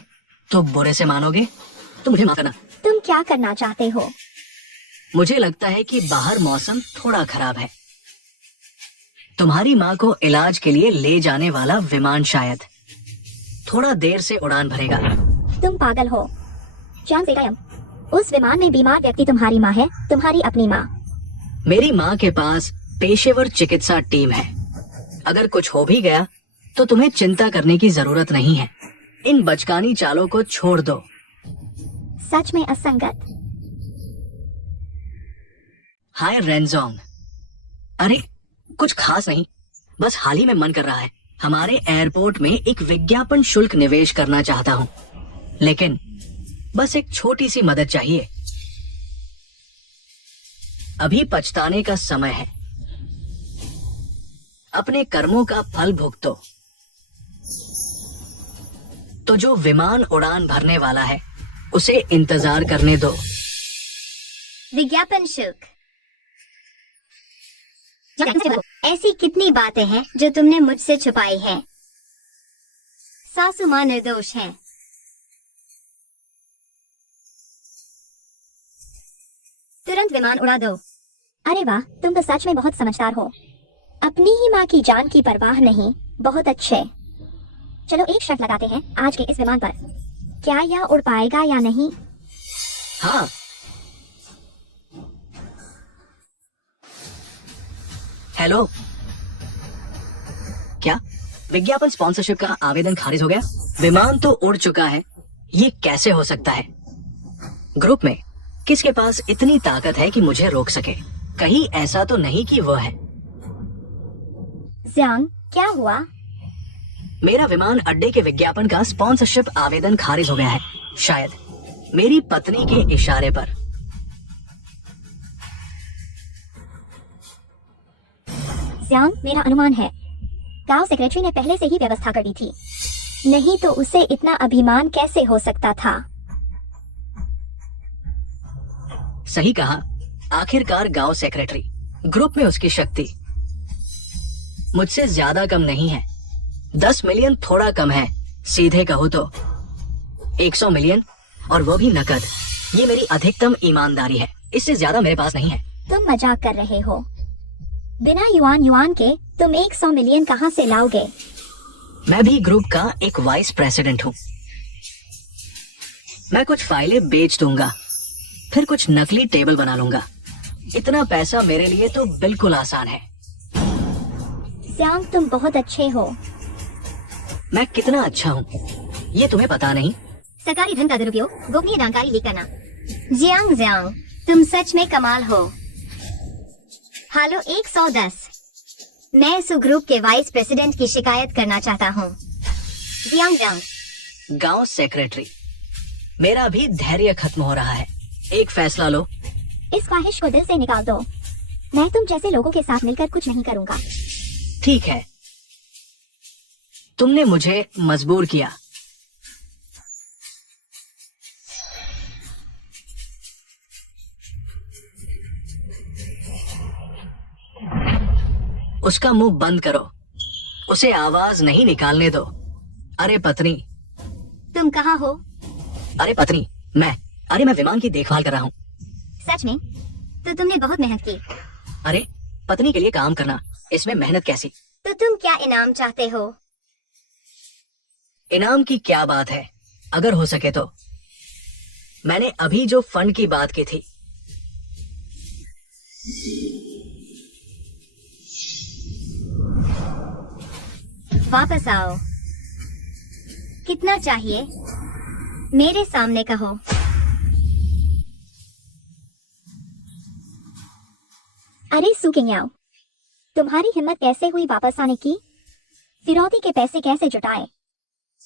तो बुरे से मानोगे? तो मुझे माफ करना। तुम क्या करना चाहते हो? मुझे लगता है कि बाहर मौसम थोड़ा खराब है। तुम्हारी माँ को इलाज के लिए ले जाने वाला विमान शायद थोड़ा देर से उड़ान भरेगा। तुम पागल हो चांग सेडायंग। उस विमान में बीमार व्यक्ति तुम्हारी माँ है, तुम्हारी अपनी माँ। मेरी माँ के पास पेशेवर चिकित्सा टीम है। अगर कुछ हो भी गया तो तुम्हें चिंता करने की जरूरत नहीं है। इन बचकानी चालों को छोड़ दो। सच में असंगत। हाय रेनजोंग। अरे कुछ खास नहीं, बस हाल ही में मन कर रहा है। हमारे एयरपोर्ट में एक विज्ञापन शुल्क निवेश करना चाहता हूँ, लेकिन बस एक छोटी सी मदद चाहिए। अभी पछताने का समय है। अपने कर्मों का फल भुगतो। तो जो विमान उड़ान भरने वाला है उसे इंतजार करने दो। विज्ञापन शुल्क। ऐसी कितनी बातें हैं जो तुमने मुझसे छुपाई हैं। सासू माँ निर्दोष है। तुरंत विमान उड़ा दो। अरे वाह, तुम तो सच में बहुत समझदार हो। अपनी ही माँ की जान की परवाह नहीं। बहुत अच्छे। चलो एक शर्त लगाते हैं आज के इस विमान पर। क्या यह उड़ पाएगा या नहीं? हाँ। हेलो, क्या विज्ञापन स्पॉन्सरशिप का आवेदन खारिज हो गया? विमान तो उड़ चुका है, ये कैसे हो सकता है? ग्रुप में किसके पास इतनी ताकत है कि मुझे रोक सके? कहीं ऐसा तो नहीं कि वो है। ज़ियांग, क्या हुआ? मेरा विमान अड्डे के विज्ञापन का स्पॉन्सरशिप आवेदन खारिज हो गया है, शायद मेरी पत्नी के इशारे पर। ज़ियांग, मेरा अनुमान है गांव सेक्रेटरी ने पहले से ही व्यवस्था कर दी थी, नहीं तो उसे इतना अभिमान कैसे हो सकता था? सही कहा, आखिरकार गांव सेक्रेटरी। ग्रुप में उसकी शक्ति मुझसे ज्यादा कम नहीं है। 10 मिलियन थोड़ा कम है, सीधे कहो तो 100 मिलियन, और वो भी नकद। ये मेरी अधिकतम ईमानदारी है, इससे ज्यादा मेरे पास नहीं है। तुम मजाक कर रहे हो। बिना युआन के तुम 100 मिलियन कहां से लाओगे? मैं भी ग्रुप का एक वाइस प्रेसिडेंट हूँ। मैं कुछ फाइलें बेच दूंगा, फिर कुछ नकली टेबल बना लूंगा। इतना पैसा मेरे लिए तो बिल्कुल आसान है। ज़ियांग, तुम बहुत अच्छे हो। मैं कितना अच्छा हूँ ये तुम्हें पता नहीं। सरकारी धन का दुरुपयोग, गोपनीय जानकारी लीक करना। जियांग जियांग, तुम सच में कमाल हो। हालो 110। मैं इस ग्रुप के वाइस प्रेसिडेंट की शिकायत करना चाहता हूँ। Jiang Jiang. गांव सेक्रेटरी, मेरा भी धैर्य खत्म हो रहा है। एक फैसला लो। इस ख्वाहिश को दिल से निकाल दो। मैं तुम जैसे लोगों के साथ मिलकर कुछ नहीं करूंगा। ठीक है, तुमने मुझे मजबूर किया। उसका मुंह बंद करो, उसे आवाज नहीं निकालने दो। अरे पत्नी। तुम कहाँ हो? अरे पत्नी, मैं विमान की देखभाल कर रहा हूँ। सच में? तो तुमने बहुत मेहनत की। अरे पत्नी के लिए काम करना, इसमें मेहनत कैसी? तो तुम क्या इनाम चाहते हो? इनाम की क्या बात है, अगर हो सके तो। मैंने अभी जो फंड की बात की थी। वापस आओ। कितना चाहिए? मेरे सामने कहो। अरे सुकिंग, तुम्हारी हिम्मत कैसे हुई वापस आने की? फिरौती के पैसे कैसे जुटाए?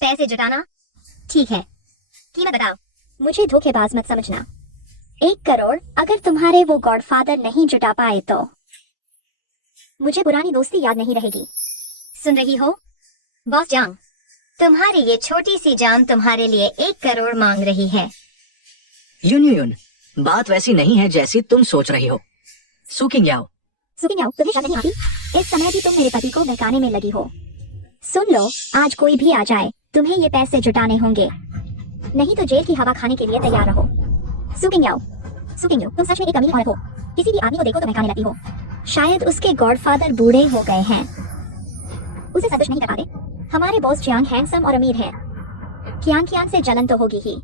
पैसे जुटाना? ठीक है, कीमत बताओ। मुझे धोखेबाज मत समझना। 1 करोड़ अगर तुम्हारे वो गॉडफादर नहीं जुटा पाए तो मुझे पुरानी दोस्ती याद नहीं रहेगी। सुन रही हो बॉस जांग, तुम्हारी ये छोटी सी जान तुम्हारे लिए 1 करोड़ मांग रही है। यून, बात वैसी नहीं है जैसी तुम सोच रही हो। सुकिंग याओ, तुम्हें शर्म नहीं आती? इस समय भी तुम मेरे पति को बहकाने में लगी हो। सुन लो, आज कोई भी आ जाए, तुम्हें ये पैसे जुटाने होंगे, नहीं तो जेल की हवा खाने के लिए तैयार रहो। सुकिंग याओ, तुम सच में एक अमीर औरत हो। किसी भी आदमी को देखो तो बहकाने लगती हो। शायद उसके गॉडफादर बूढ़े हो गए हैं। उसे सदुश नहीं कर पाते। हमारे बॉस जियांग हैंडसम और अमीर है। कियान से जलन तो होगी ही।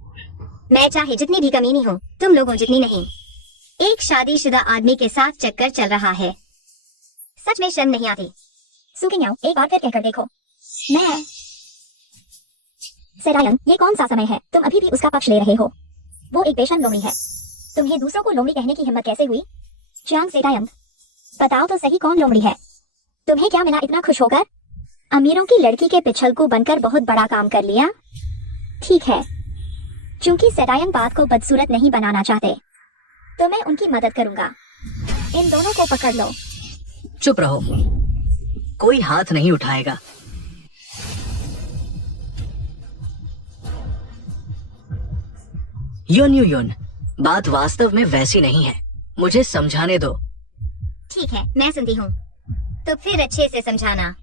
मैं चाहे जितनी भी कमीनी हूँ, तुम लोगों जितनी नहीं। एक शादीशुदा आदमी के साथ चक्कर चल रहा है। सच में शर्म नहीं आती? सुकिंग याओ, एक बार फिर कहकर देखो। मैं सेरायंग, ये कौन सा समय है? तुम अभी भी उसका पक्ष ले रहे हो। वो एक पेशेंट लोमड़ी है। तुम्हें दूसरों को लोमड़ी कहने की हिम्मत कैसे हुई? चांग सेरायंग, बताओ तो सही, कौन लोमड़ी है? तुम्हें क्या मिला इतना खुश होकर? अमीरों की लड़की के पिछलकू बनकर बहुत बड़ा काम कर लिया। ठीक है, क्योंकि सेरायंग बात को बदसूरत नहीं बनाना चाहते तो मैं उनकी मदद करूंगा। इन दोनों को पकड़ लो। चुप रहो, कोई हाथ नहीं उठाएगा। युन, बात वास्तव में वैसी नहीं है, मुझे समझाने दो। ठीक है, मैं सुनती हूँ, तो फिर अच्छे से समझाना।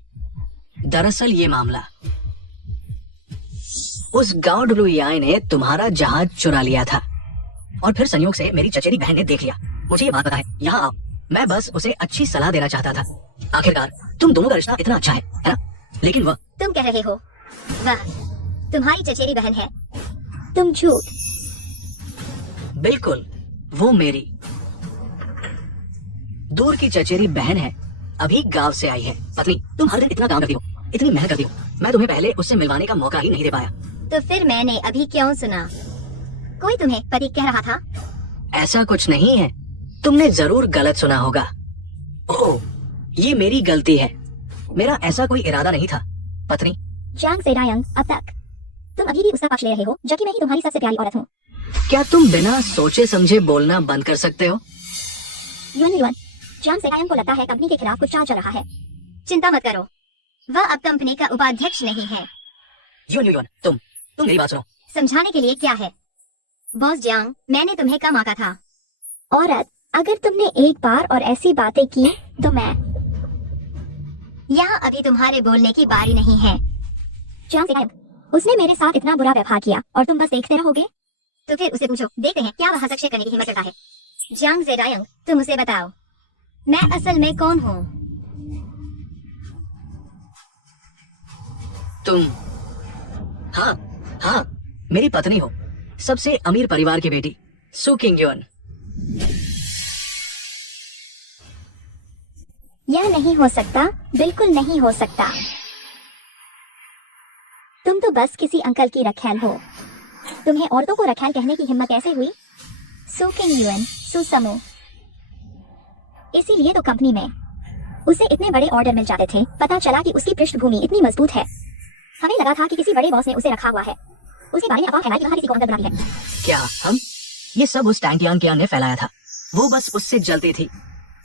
दरअसल ये मामला, उस गांव डुलुयाई ने तुम्हारा जहाज चुरा लिया था और फिर संयोग से मेरी चचेरी बहन ने देख लिया। मुझे ये बात पता है, यहाँ आओ। मैं बस उसे अच्छी सलाह देना चाहता था। आखिरकार तुम दोनों का रिश्ता इतना अच्छा है ना? लेकिन वह तुम कह रहे हो वह तुम्हारी चचेरी बहन है? तुम झूठ। बिल्कुल, वो मेरी दूर की चचेरी बहन है, अभी गांव से आई है। पत्नी, तुम हर दिन इतना काम करती हो, इतनी मेहनत करती हो, मैं तुम्हें पहले उससे मिलवाने का मौका ही नहीं दे पाया। तो फिर मैंने अभी क्यों सुना? कोई तुम्हें पति कह रहा था? ऐसा कुछ नहीं है, तुमने जरूर गलत सुना होगा। ओह, ये मेरी गलती है, मेरा ऐसा कोई इरादा नहीं था। पत्नी चांग सेरायंग, अब तक तुम अभी भी उसका पक्ष ले रहे हो, जबकि मैं ही तुम्हारी सबसे प्यारी औरत हूँ। क्या तुम बिना सोचे समझे बोलना बंद कर सकते हो? युन, चांग सेरायंग को लगता है कंपनी के खिलाफ कुछ चाल चल रहा है। चिंता मत करो, वह अब कंपनी का उपाध्यक्ष नहीं है। युन, तुम मेरी बात सुनो। समझाने के लिए क्या है? बॉस जियांग, मैंने तुम्हें कम आका था। औरत, अगर तुमने एक बार और ऐसी बातें की तो मैं यहाँ अभी तुम्हारे बोलने की बारी नहीं है। चांग सेरायंग, उसने मेरे साथ इतना बुरा व्यवहार किया और तुम बस देखते रहोगे? तो फिर उसे पूछो, देखते हैं क्या वह हस्तक्षेप करने की हिम्मत करता है। जियांग ज़ेडायंग, तुम उसे बताओ, मैं असल में कौन हूँ? तुम हाँ, मेरी पत्नी हो, सबसे अमीर परिवार की बेटी, सु किंग युन। यह नहीं हो सकता, बिल्कुल नहीं हो सकता। तुम तो बस किसी अंकल की रखैल हो। तुम्हें औरतों को रखैल कहने की हिम्मत कैसे हुई? सु किंग युन, सु समू। इसीलिए तो कंपनी में उसे इतने बड़े ऑर्डर मिल जाते थे। पता चला कि उसकी पृष्ठभूमि इतनी मजबूत है। हमें लगा था कि किसी बड़े बॉस ने उसे रखा हुआ है। उसके बारे में अफवाह फैलाई कि वहाँ किसी को अंदर बुला दी है। क्या हम? ये सब उस टैंकियान कियान ने फैलाया था, वो बस उससे जलती थी।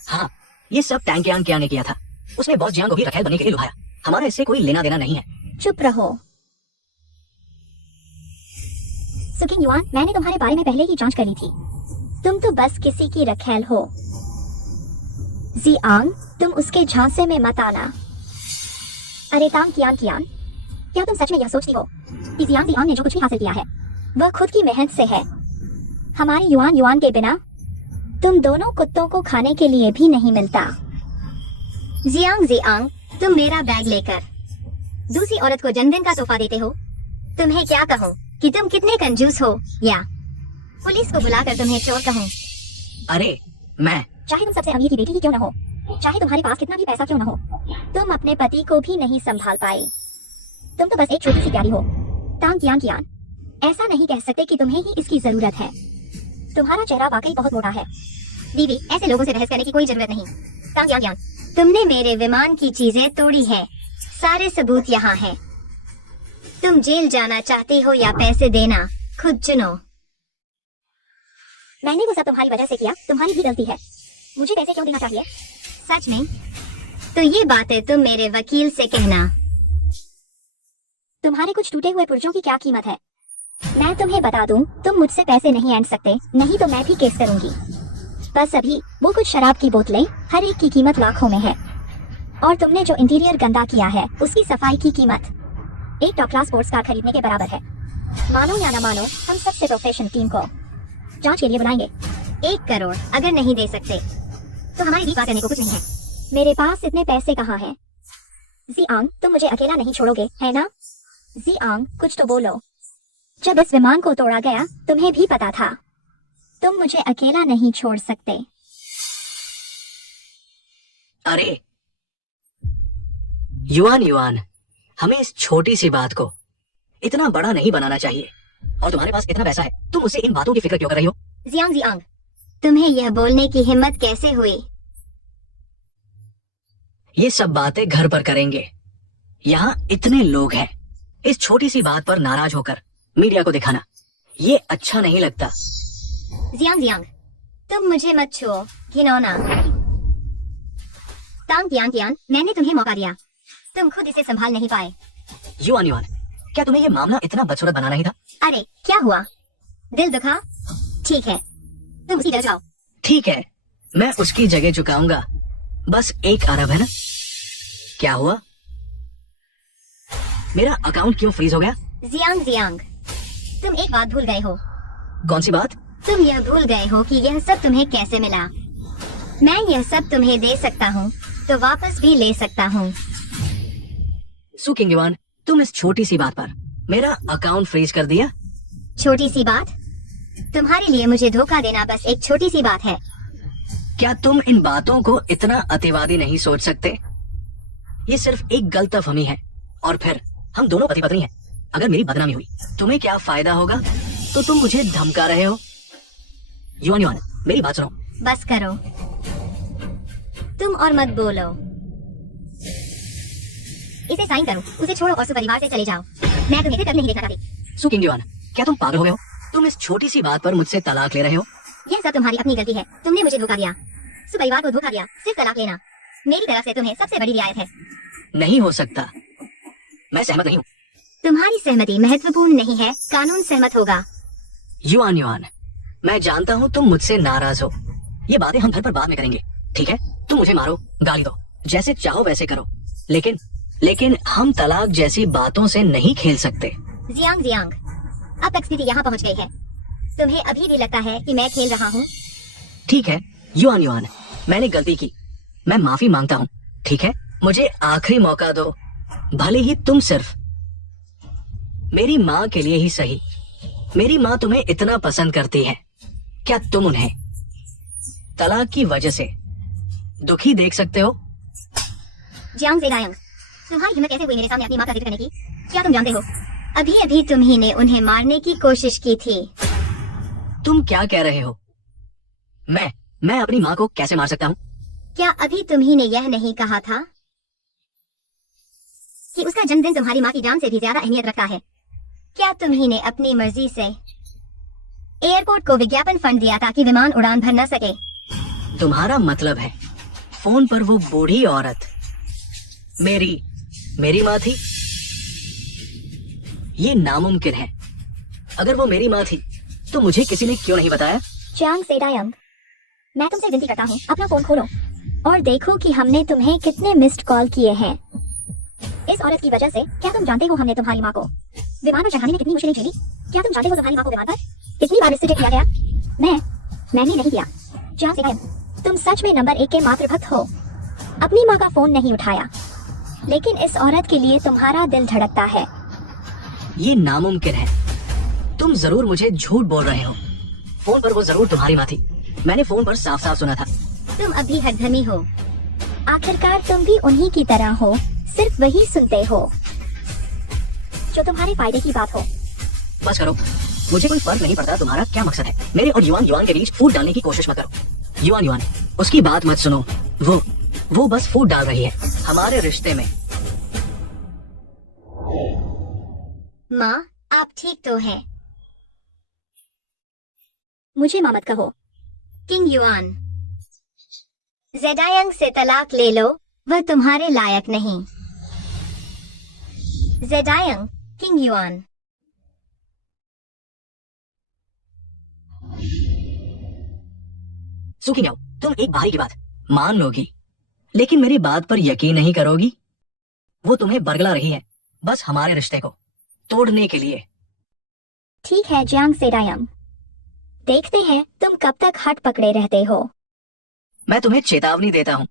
हाँ, ये सब टैंकियान कियान ने किया था। उसने बॉस जियांग को भी रखैल बनने के लिए लुभाया। हमारा इससे कोई लेना देना नहीं है। चुप रहो। सु किंग युआन, मैंने तुम्हारे बारे में पहले ही जांच कर ली थी। तुम तो बस किसी की रखैल हो। जियांग, तुम उसके झांसे में मत आना। अरे तांग कियान कियान, क्या तुम सच में यह सोचती हो कि जियांग ने जो कुछ भी हासिल किया है वह खुद की मेहनत से है? हमारी युआन के बिना तुम दोनों कुत्तों को खाने के लिए भी नहीं मिलता। जियांग, तुम मेरा बैग लेकर दूसरी औरत को जन्मदिन का तोहफा देते हो। तुम्हें क्या कहूँ कि तुम कितने कंजूस हो, या पुलिस को बुलाकर तुम्हें चोर कहूँ? अरे मैं चाहे तुम सबसे अमीर की बेटी ही क्यों न हो, चाहे तुम्हारे पास कितना भी पैसा क्यों न हो, तुम अपने पति को भी नहीं संभाल पाए। तुम तो बस एक छोटी सी प्यारी हो। तांग कियान, ऐसा नहीं कह सकते कि तुम्हें ही इसकी जरूरत है। तुम्हारा चेहरा वाकई बहुत मोटा है। दीदी, ऐसे लोगों से बहस करने की कोई जरूरत नहीं। तांग कियान, तुमने मेरे विमान की चीजें तोड़ी है, सारे सबूत यहाँ हैं। तुम जेल जाना चाहती हो या पैसे देना, खुद चुनो। मैंने वो सब तुम्हारी वजह से किया, तुम्हारी भी गलती है। मुझे पैसे क्यों देना चाहिए? सच में? तो ये बातें तुम मेरे वकील से कहना। तुम्हारे कुछ टूटे हुए पुर्जों की क्या कीमत है? मैं तुम्हें बता दूं, तुम मुझसे पैसे नहीं ऐंठ सकते, नहीं तो मैं भी केस करूंगी। बस अभी वो कुछ शराब की बोतलें, हर एक की कीमत लाखों में है। और तुमने जो इंटीरियर गंदा किया है उसकी सफाई की कीमत एक टॉप क्लास स्पोर्ट्स कार खरीदने के बराबर है। मानो या न मानो, हम सबसे प्रोफेशनल टीम को जांच के लिए बुलाएंगे। 1 करोड़ अगर नहीं दे सकते तो हमारे बीच बात करने को कुछ नहीं है। मेरे पास इतने पैसे कहाँ हैं? जियांग, तुम मुझे अकेला नहीं छोड़ोगे, है ना? जियांग, कुछ तो बोलो। जब इस विमान को तोड़ा गया तुम्हें भी पता था तुम मुझे अकेला नहीं छोड़ सकते। अरे युआन युआन, हमें इस छोटी सी बात को इतना बड़ा नहीं बनाना चाहिए। और तुम्हारे पास इतना पैसा है, तुम मुझसे इन बातों की फिक्र क्यों कर रही हो? जियांग जियांग, तुम्हें यह बोलने की हिम्मत कैसे हुई? ये सब बातें घर पर करेंगे। यहाँ इतने लोग हैं, इस छोटी सी बात पर नाराज होकर मीडिया को दिखाना ये अच्छा नहीं लगता। जियांग जियांग, तुम मुझे मत छुओ, घिनौना। तांग तियान तियान, मैंने तुम्हें मौका दिया, तुम खुद इसे संभाल नहीं पाए। युआन युआन, क्या तुम्हें ये मामला इतना बदसूरत बनाना ही था? अरे क्या हुआ, दिल दुखा? ठीक है, तुम उसकी जगह जाओ। ठीक है, मैं उसकी जगह चुकाऊंगा। बस 1 अरब है ना? क्या हुआ? मेरा अकाउंट क्यों फ्रीज हो गया? जियांग जियांग, तुम एक बात भूल गए हो। कौन सी बात? तुम यह भूल गए हो कि यह सब तुम्हें कैसे मिला। मैं यह सब तुम्हें दे सकता हूँ तो वापस भी ले सकता हूँ। सु किंग युआन, तुम इस छोटी सी बात पर मेरा अकाउंट फ्रीज कर दिया। छोटी सी बात? तुम्हारे लिए मुझे धोखा देना बस एक छोटी सी बात है। क्या तुम इन बातों को इतना अतिवादी नहीं सोच सकते? ये सिर्फ एक गलतफहमी है और फिर हम दोनों पति पत्नी हैं। अगर मेरी बदनामी हुई तुम्हें क्या फायदा होगा? तो तुम मुझे धमका रहे हो। युआन युआन, मेरी बात सुनो। बस करो, तुम और मत बोलो। इसे साइन करो, उसे छोड़ो और परिवार से चले जाओ। मैं तुम्हें कभी नहीं देखना चाहती। सु किंग युआन, क्या तुम पागल हो गए हो? तुम इस छोटी सी बात पर मुझसे तलाक ले रहे हो? यह सब तुम्हारी अपनी गलती है, तुमने मुझे धोखा दिया, परिवार को धोखा दिया। सिर्फ तलाक लेना मेरी तरफ से तुम्हें सबसे बड़ी रियायत है। नहीं हो सकता, मैं सहमत नहीं हूँ। तुम्हारी सहमति महत्वपूर्ण नहीं है, कानून सहमत होगा। युआन युआन, मैं जानता हूँ तुम मुझसे नाराज हो। ये बातें हम घर पर बाद में करेंगे, ठीक है? तुम मुझे मारो, गाली दो, जैसे चाहो वैसे करो, लेकिन लेकिन हम तलाक जैसी बातों से नहीं खेल सकते। जियांग जियांग, अब तक स्थिति यहाँ पहुँच गई है, तुम्हें अभी भी लगता है कि मैं खेल रहा हूँ? ठीक है युआन युआन, मैंने गलती की, मैं माफी मांगता हूँ, ठीक है? मुझे आखिरी मौका दो, भले ही तुम सिर्फ मेरी माँ के लिए ही सही। मेरी माँ तुम्हें इतना पसंद करती है, क्या तुम उन्हें तलाक की वजह से दुखी देख सकते हो? जियांग ज़ेडायंग, तुम्हारी हिम्मत कैसे हुई मेरे सामने अपनी माँ का जिक्र करने की? क्या तुम जानते हो, अभी अभी तुम्ही ने उन्हें मारने की कोशिश की थी। तुम क्या कह रहे हो? मैं अपनी माँ को कैसे मार सकता हूँ? क्या अभी तुम्ही ने यह नहीं कहा था कि उसका जन्मदिन तुम्हारी माँ की जान से भी ज्यादा अहमियत रखता है? क्या तुम्ही ने अपनी मर्जी से एयरपोर्ट को विज्ञापन फंड दिया ताकि विमान उड़ान भर न सके? तुम्हारा मतलब है फोन पर वो बूढ़ी औरत मेरी माँ थी? ये नामुमकिन है। अगर वो मेरी माँ थी तो मुझे किसी ने क्यों नहीं बताया? जियांग ज़ेडायंग, मैं तुमसे विनती करता हूँ, अपना फोन खोलो और देखो कि हमने तुम्हें कितने मिस्ड कॉल किए हैं। इस औरत की वजह से क्या तुम जानते हो हमने तुम्हारी माँ को विमान पर चढ़ाने में कितनी मुश्किलें झेली? क्या तुम जानते हो तुम्हारी माँ को विमान पर कितनी बार विसर्जित किया गया? मैंने नहीं किया। जियांग ज़ेडायंग, तुम सच में नंबर 1 के मातृभक्त हो। अपनी माँ का फोन नहीं उठाया, लेकिन इस औरत के लिए तुम्हारा दिल धड़कता है। ये नामुमकिन है। तुम जरूर मुझे झूठ बोल रहे हो। फोन पर वो जरूर तुम्हारी माँ थी, मैंने फोन पर साफ साफ सुना था। तुम अभी हठधर्मी हो। आखिरकार तुम भी उन्हीं की तरह हो, सिर्फ वही सुनते हो जो तुम्हारे फायदे की बात हो। बस करो, मुझे कोई फर्क नहीं पड़ता तुम्हारा क्या मकसद है। मेरे और युआन युआन के बीच फूट डालने की कोशिश मत करो। युआन युआन, उसकी बात मत सुनो, वो बस फूट डाल रही है हमारे रिश्ते में। माँ, आप ठीक तो है? मुझे माँ मत कहो। किंग युआन, ज़ेडायंग से तलाक ले लो, वह तुम्हारे लायक नहीं। ज़ेडायंग, किंग युआन। सुखी जाओ, तुम एक भाई की बात मान लोगी, लेकिन मेरी बात पर यकीन नहीं करोगी। वो तुम्हें बरगला रही है बस हमारे रिश्ते को तोड़ने के लिए। ठीक है जियांग ज़ेडायंग, देखते हैं तुम कब तक हट पकड़े रहते हो। मैं तुम्हें चेतावनी देता हूँ,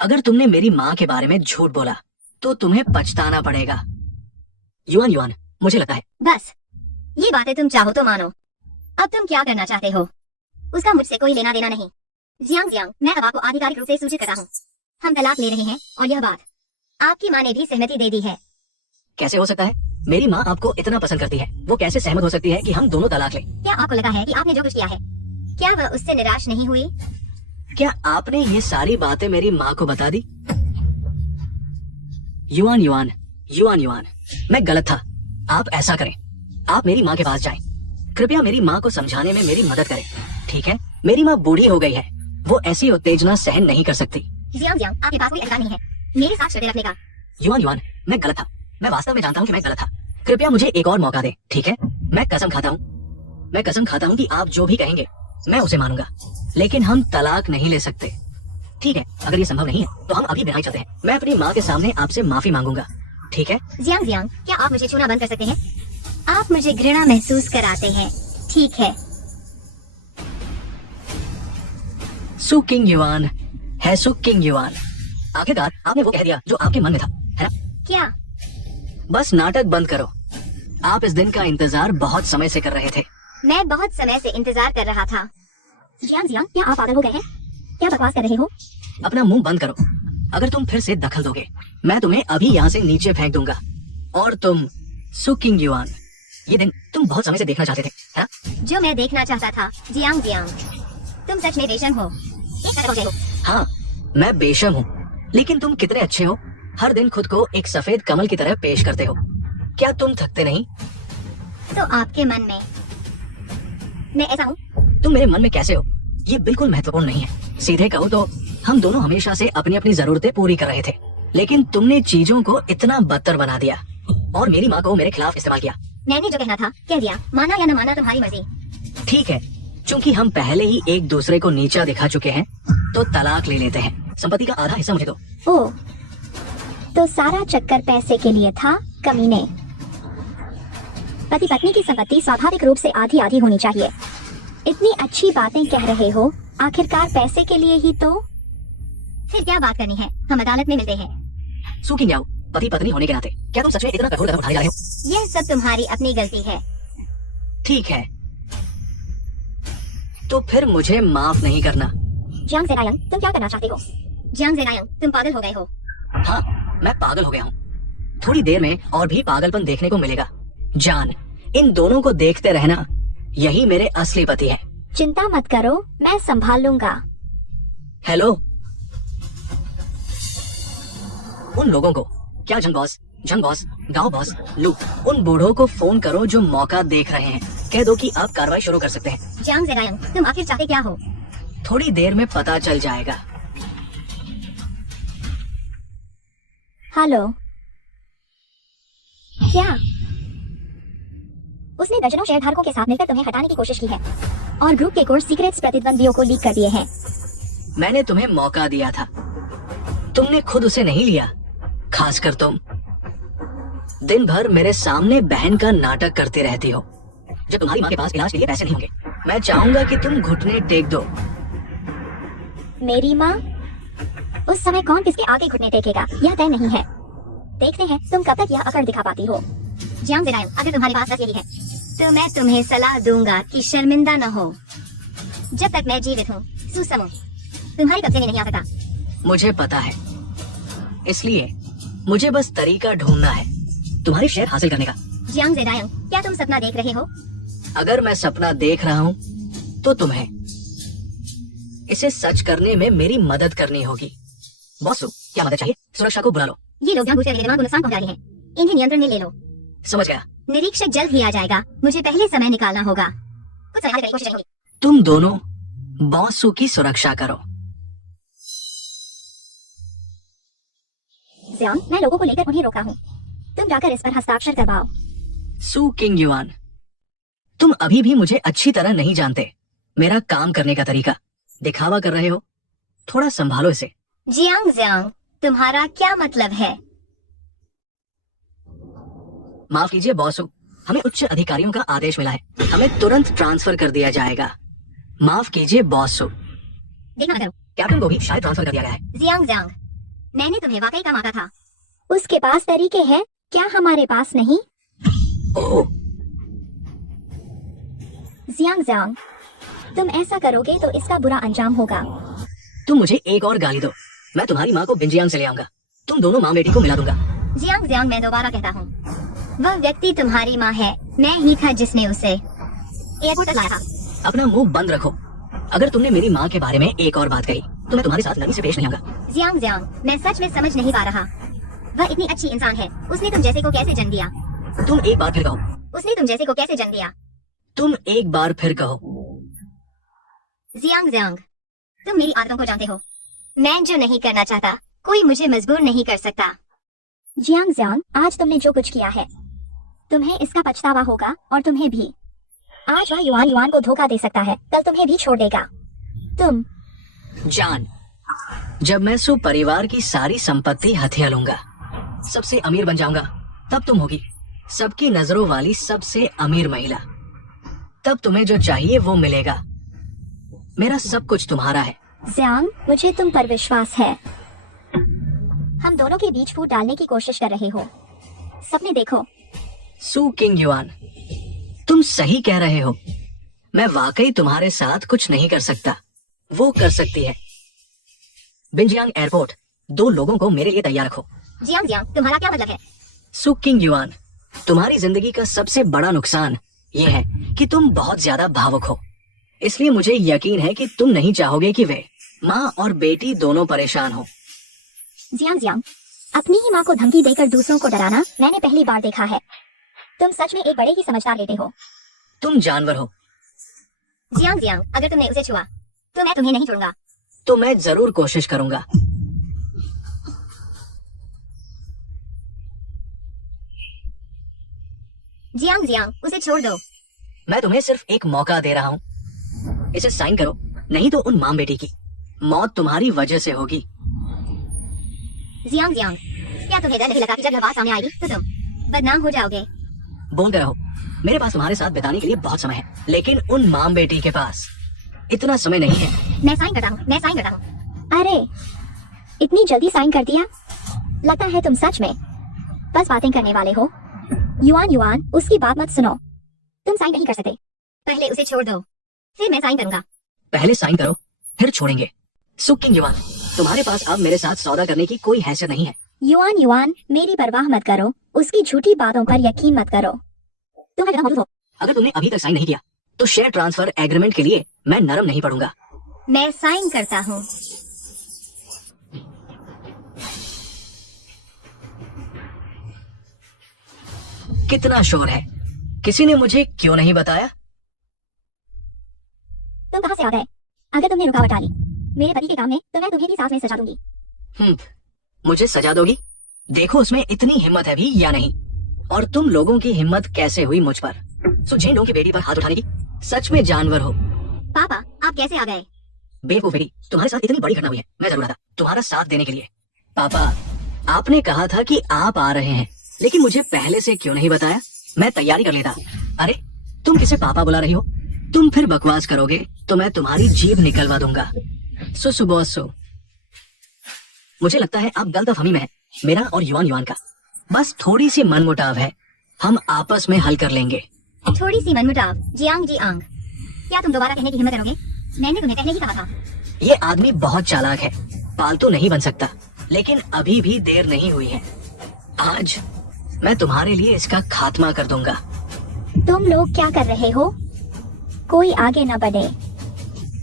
अगर तुमने मेरी माँ के बारे में झूठ बोला तो तुम्हें पछताना पड़ेगा। युआन युआन, मुझे लगता है बस, ये बातें तुम चाहो तो मानो। अब तुम क्या करना चाहते हो? उसका मुझसे कोई लेना देना नहीं। जियांग जियांग, मैं अब आपको आधिकारिक रूप से सूचित करता हूँ, हम तलाक ले रहे हैं और यह बात आपकी माँ ने भी सहमति दे दी है। कैसे हो सकता है? मेरी माँ आपको इतना पसंद करती है, वो कैसे सहमत हो सकती है कि हम दोनों तलाक लें? क्या आपको लगा है कि आपने जो कुछ किया है, क्या वह उससे निराश नहीं हुई? क्या आपने ये सारी बातें मेरी माँ को बता दी? युआन युआन युआन युआन, मैं गलत था। आप ऐसा करें, आप मेरी माँ के पास जाएं। कृपया मेरी माँ को समझाने में मेरी मदद करें, ठीक है? मेरी माँ बूढ़ी हो गई है, वो ऐसी उत्तेजना सहन नहीं कर सकती। जियांग जियांग, आपके पास कोई अधिकार नहीं है मेरे साथ शर्तें रखने का। युआन युआन, मैं गलत था। मैं वास्तव में जानता हूँ कि मैं गलत था। कृपया मुझे एक और मौका दें, ठीक है? मैं कसम खाता हूँ कि आप जो भी कहेंगे मैं उसे मानूंगा, लेकिन हम तलाक नहीं ले सकते, ठीक है? अगर ये संभव नहीं है तो हम अभी बिहाई चलते हैं। मैं अपनी माँ के सामने आपसे माफी मांगूंगा, ठीक है? जियांग जियांग, क्या आप मुझे छूना बंद कर सकते हैं? आप मुझे घृणा महसूस कराते हैं, ठीक है? सु किंग युआन है, सु किंग युआन। आखिरकार आपने वो कह दिया जो आपके मन में था, है ना? क्या? बस नाटक बंद करो। आप इस दिन का इंतजार बहुत समय से कर रहे थे। मैं बहुत समय से इंतजार कर रहा था। जियांग जियांग, क्या आप पागल हो गए हैं? क्या बकवास कर रहे हो? अपना मुंह बंद करो। अगर तुम फिर से दखल दोगे मैं तुम्हें अभी यहाँ से नीचे फेंक दूंगा। और तुम सु किंग युआन, ये दिन तुम बहुत समय से देखना चाहते थे, है ना? जो मैं देखना चाहता था। जियांग जियांग, तुम सच में बेशर्म हो, एक तरह हो। हाँ, मैं बेशर्म हूँ, लेकिन तुम कितने अच्छे हो। हर दिन खुद को एक सफेद कमल की तरह पेश करते हो। क्या तुम थकते नहीं? तो आपके मन में मैं ऐसा हूँ? तुम मेरे मन में कैसे हो ये बिल्कुल महत्वपूर्ण नहीं है। सीधे कहो तो हम दोनों हमेशा से अपनी अपनी जरूरतें पूरी कर रहे थे, लेकिन तुमने चीजों को इतना बदतर बना दिया और मेरी माँ को मेरे खिलाफ इस्तेमाल किया। मैंने जो कहना था कह दिया, माना या न माना तुम्हारी मर्जी। ठीक है, चूंकि हम पहले ही एक दूसरे को नीचा दिखा चुके हैं तो तलाक ले लेते हैं। संपत्ति का आधा हिस्सा मुझे दो। ओह, तो सारा चक्कर पैसे के लिए था, कमीने। पति पत्नी की संपत्ति स्वाभाविक रूप से आधी आधी होनी चाहिए। इतनी अच्छी बातें कह रहे हो, आखिरकार पैसे के लिए ही तो। फिर क्या बात करनी है, हम अदालत में मिलते हैं। सु किंग याओ, पति पत्नी होने के नाते क्या तुम सच में इतना कठोर कदम उठाने जा रहे हो? यह सब तुम्हारी अपनी गलती है। ठीक है, तो फिर मुझे माफ नहीं करना। जियांग ज़ेनायांग, तुम क्या करना चाहते हो? जियांग ज़ेनायांग, तुम पागल हो गए हो। हाँ, मैं पागल हो गया हूँ। थोड़ी देर में और भी पागलपन देखने को मिलेगा। जान, इन दोनों को देखते रहना, यही मेरे असली पति है। चिंता मत करो, मैं संभाल लूंगा। हेलो, उन लोगों को, क्या जंग बॉस, गांव बॉस, लू, उन बूढ़ों को फोन करो जो मौका देख रहे हैं। कह दो कि आप कार्रवाई शुरू कर सकते हैं। जियांग ज़ेनायांग, तुम आखिर चाहते क्या हो? थोड़ी देर में पता चल जाएगा। हेलो। क्या? उसने दर्जनों शेयरधारकों के साथ मिलकर तुम्हें हटाने की कोशिश की है और ग्रुप के कोर सीक्रेट्स प्रतिद्वंदियों को लीक कर दिए हैं। मैंने तुम्हें मौका दिया था, तुमने खुद उसे नहीं लिया। खासकर तुम दिन भर मेरे सामने बहन का नाटक करती रहती हो। जब तुम्हारी माँ के पास इलाज के लिए पैसे नहीं होंगे, मैं चाहूंगा कि तुम घुटने टेक दो। मेरी माँ? उस समय कौन किसके आगे घुटने टेकेगा यह तय नहीं है। देखते हैं तुम कब तक यह अकड़ दिखा पाती हो। जियांग ज़ेनायांग, अगर तुम्हारे पास बस यही है तो मैं तुम्हें सलाह दूंगा कि शर्मिंदा न हो। जब तक मैं जीवित हूँ, सुसमो तुम्हारे कब्जे में नहीं आ सकता। मुझे पता है, इसलिए मुझे बस तरीका ढूंढना है तुम्हारी शेयर हासिल करने का। जियांग ज़ेनायांग, क्या तुम सपना देख रहे हो? अगर मैं सपना देख रहा हूँ तो तुम्हें इसे सच करने में मेरी मदद करनी होगी। बॉस, क्या मदद चाहिए? सुरक्षा को बुला लो। ये लोग जानबूझकर मेरे दिमाग को नुकसान पहुंचा रहे हैं, इन्हें नियंत्रण में ले लो। समझ गया। निरीक्षक जल्द ही आ जाएगा, मुझे पहले समय निकालना होगा। कुछ समय की कोशिश होगी। तुम दोनों बॉसू की सुरक्षा करो। जियांग, मैं लोगों को लेकर उन्हें रोका हूँ, तुम जाकर इस पर हस्ताक्षर करवाओ। सु किंग युआन, तुम अभी भी मुझे अच्छी तरह नहीं जानते। मेरा काम करने का तरीका दिखावा कर रहे हो, थोड़ा संभालो इसे। जियांग ज़ेनायांग, तुम्हारा क्या मतलब है? माफ कीजिए बॉसू, हमें उच्च अधिकारियों का आदेश मिला है, हमें तुरंत ट्रांसफर कर दिया जाएगा। माफ कीजिए बॉसू। देखना करो, कैप्टन को भी शायद ट्रांसफर कर दिया गया है। जियांग ज़ेनायांग, मैंने तुम्हें वाकई काम आता था। उसके पास तरीके हैं, क्या हमारे पास नहीं? ओह, जियांग ज़ेनायांग, तुम ऐसा करोगे तो इसका बुरा अंजाम होगा। तुम मुझे एक और गाली दो, मैं तुम्हारी माँ को बिंजियांग से ले आऊंगा। तुम दोनों माँ बेटी को मिला दूंगा। जियांग जियांग, मैं दोबारा कहता हूँ, वह व्यक्ति तुम्हारी माँ है। मैं ही था जिसने उसे एयरपोर्ट तक लाया था। अपना मुंह बंद रखो। अगर तुमने मेरी माँ के बारे में एक और बात कही तो मैं तुम्हारे साथ नरमी से पेश नहीं आऊंगा। जियांग जियांग, मैं सच में समझ नहीं पा रहा। वह इतनी अच्छी इंसान है, उसने तुम जैसे को कैसे जन्म दिया? तुम एक बार फिर कहो। उसने तुम जैसे को कैसे जन्म दिया? तुम एक बार फिर कहो। जियांग जियांग, तुम मेरी आदतों को जानते हो। मैं जो नहीं करना चाहता, कोई मुझे मजबूर नहीं कर सकता। जियांग जियांग, आज तुमने जो कुछ किया है, तुम्हें इसका पछतावा होगा, और तुम्हें भी। आज वह युआन युआन को धोखा दे सकता है, कल तुम्हें भी छोड़ देगा। तुम जान, जब मैं सुपरिवार की सारी संपत्ति हथिया लूंगा, सबसे अमीर बन जाऊंगा, तब तुम होगी सबकी नजरों वाली सबसे अमीर महिला। तब तुम्हें जो चाहिए वो मिलेगा। मेरा सब कुछ तुम्हारा है। जियांग, मुझे तुम पर विश्वास है। हम दोनों के बीच फूट डालने की कोशिश कर रहे हो। सपने देखो। सू किंग युआन, तुम सही कह रहे हो। मैं वाकई तुम्हारे साथ कुछ नहीं कर सकता, वो कर सकती है। बिंजियांग एयरपोर्ट, 2 लोगों को मेरे लिए तैयार रखो। जियांग जियांग, तुम्हारा क्या मतलब है? सू किंग युआन, तुम्हारी जिंदगी का सबसे बड़ा नुकसान ये है कि तुम बहुत ज्यादा भावुक हो। इसलिए मुझे यकीन है कि तुम नहीं चाहोगे कि वे माँ और बेटी दोनों परेशान हो। जियांग जियांग, अपनी ही माँ को धमकी देकर दूसरों को डराना मैंने पहली बार देखा है। तुम सच में एक बड़े ही समझदार बेटे हो। तुम जानवर हो। जियांग जियांग, अगर तुमने उसे छुआ तो मैं तुम्हें नहीं छोड़ूंगा। तो मैं जरूर कोशिश करूंगा। जियांग जियांग, उसे छोड़ दो। मैं तुम्हें सिर्फ एक मौका दे रहा हूँ। इसे साइन करो, नहीं तो उन माँ बेटी की मौत तुम्हारी वजह से होगी। जियांग जियांग, क्या तुम्हें डर नहीं लगा कि जब यह बात सामने आएगी तो तुम बदनाम हो जाओगे? बोलते रहो, मेरे पास तुम्हारे साथ बिताने के लिए बहुत समय है, लेकिन उन माँ बेटी के पास इतना समय नहीं है। मैं साइन करता हूँ, मैं साइन करता हूँ। अरे, इतनी जल्दी साइन कर दिया? लगता है तुम सच में बस बातें करने वाले हो। युआन युआन, उसकी बात मत सुनो। तुम साइन नहीं कर सकते। पहले उसे छोड़ दो, फिर मैं साइन करूंगा। पहले साइन करो, फिर छोड़ेंगे। सुख किंग युआन, तुम्हारे पास अब मेरे साथ सौदा करने की कोई हैसियत नहीं है। युआन युआन, मेरी परवाह मत करो, उसकी झूठी बातों पर यकीन मत करो। तुम हर जगह मौजूद हो। अगर तुमने अभी तक साइन नहीं किया तो शेयर ट्रांसफर एग्रीमेंट के लिए मैं नरम नहीं पड़ूंगा। मैं साइन करता हूँ। कितना शोर है, किसी ने मुझे क्यों नहीं बताया? तुम कहाँ से आ गए? अगर तुमने रुकावट डाली मेरे पति के काम में, तो मैं तुम्हें भी साथ में सजा दूंगी। मुझे सजा दोगी? देखो उसमें इतनी हिम्मत है भी या नहीं। और तुम लोगों की हिम्मत कैसे हुई मुझ पर, सुझेंडों की बेटी पर हाथ उठाने की? सच में जानवर हो। पापा, आप कैसे आ गए? बेवकूफ बेटी, तुम्हारे साथ इतनी बड़ी घटना हुई है, मैं जरूर आता तुम्हारा साथ देने के लिए। पापा, आपने कहा था कि आप आ रहे हैं, लेकिन मुझे पहले से क्यों नहीं बताया? मैं तैयारी कर लेता। अरे, तुम किसे पापा बुला रही हो? तुम फिर बकवास करोगे तो मैं तुम्हारी जीभ निकलवा दूंगा। सुबह मुझे लगता है आप गलतफहमी में है, मेरा और युआन युआन का। बस थोड़ी सी मनमुटाव है, हम आपस में हल कर लेंगे। थोड़ी सी मनमुटाव? जियांग जियांग, क्या तुम दोबारा कहने की हिम्मत करोगे? मैंने तुम्हें पहले ही कहा था। ये आदमी बहुत चालाक है, पालतू नहीं बन सकता, लेकिन अभी भी देर नहीं हुई है। आज मैं तुम्हारे लिए इसका खात्मा कर दूंगा। तुम लोग क्या कर रहे हो? कोई आगे न बढ़े।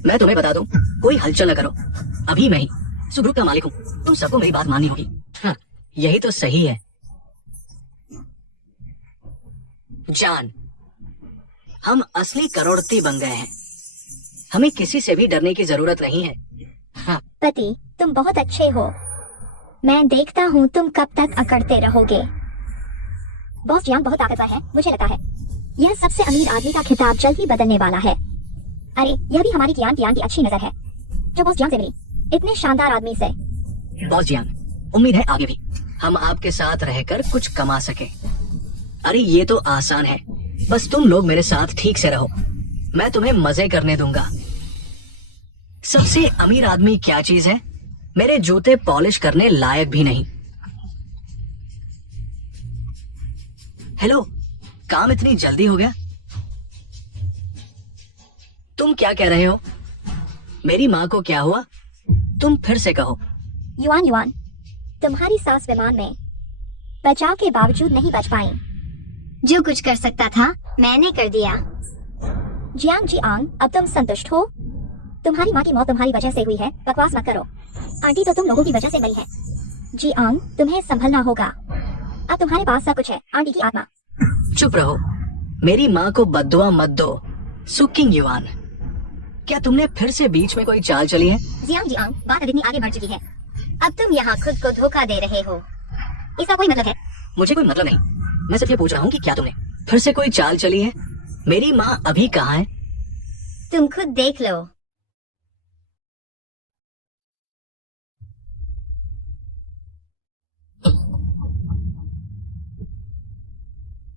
मैं तुम्हें बता दूं, कोई हलचल न करो। अभी मैं ही सुग्रुप का मालिक हूँ, तुम सबको मेरी बात माननी होगी। हाँ, यही तो सही है। जान, हम असली करोड़पति बन गए हैं, हमें किसी से भी डरने की जरूरत नहीं है। हाँ। पति, तुम बहुत अच्छे हो। मैं देखता हूँ तुम कब तक अकड़ते रहोगे। बॉस जियांग बहुत ताकतवर है, मुझे लगता है यह सबसे अमीर आदमी का खिताब जल्द ही बदलने वाला है। अरे, यह भी हमारी कियान की अच्छी नजर है जो बॉस जियांग से मिली, इतने शानदार आदमी से। बॉस जियांग, उम्मीद है आगे भी हम आपके साथ रहकर कुछ कमा सके। अरे ये तो आसान है, बस तुम लोग मेरे साथ ठीक से रहो, मैं तुम्हें मजे करने दूंगा। सबसे अमीर आदमी क्या चीज है? मेरे जूते पॉलिश करने लायक भी नहीं। हेलो, काम इतनी जल्दी हो गया? तुम क्या कह रहे हो? मेरी माँ को क्या हुआ? तुम फिर से कहो। युआन युआन, तुम्हारी सास विमान में बचाव के बावजूद नहीं बच पाई। जो कुछ कर सकता था मैंने कर दिया। जियांग जियांग, अब तुम संतुष्ट हो? तुम्हारी माँ की मौत तुम्हारी वजह से हुई है, बकवास मत करो। आंटी तो तुम लोगों की वजह से मरी है। जियांग, तुम्हें संभलना होगा। अब तुम्हारे पास सब कुछ है, आंटी की आत्मा। चुप रहो, मेरी माँ को बद्दुआ मत दो। सुकिंग युआन, क्या तुमने फिर से बीच में कोई चाल चली है? जियांग जियांग, बात अब इतनी आगे बढ़ चुकी है। अब तुम यहाँ खुद को धोखा दे रहे हो। इसका कोई मतलब है? मुझे कोई मतलब नहीं, मैं सिर्फ ये पूछ रहा हूँ कि क्या तुमने फिर से कोई चाल चली है? मेरी माँ अभी कहाँ है? तुम खुद देख लो।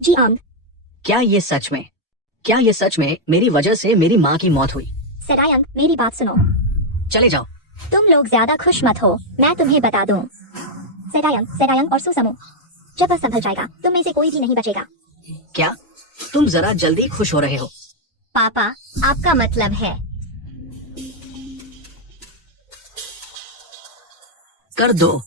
जियांग, क्या ये सच में मेरी वजह से मेरी माँ की मौत हुई? सेडायंग, मेरी बात सुनो। चले जाओ। तुम लोग ज्यादा खुश मत हो, मैं तुम्हें बता दूं। सेडायंग और सुसमू, जब वह संभल जाएगा तुम में से कोई भी नहीं बचेगा। क्या तुम जरा जल्दी खुश हो रहे हो? पापा, आपका मतलब है? कर दो।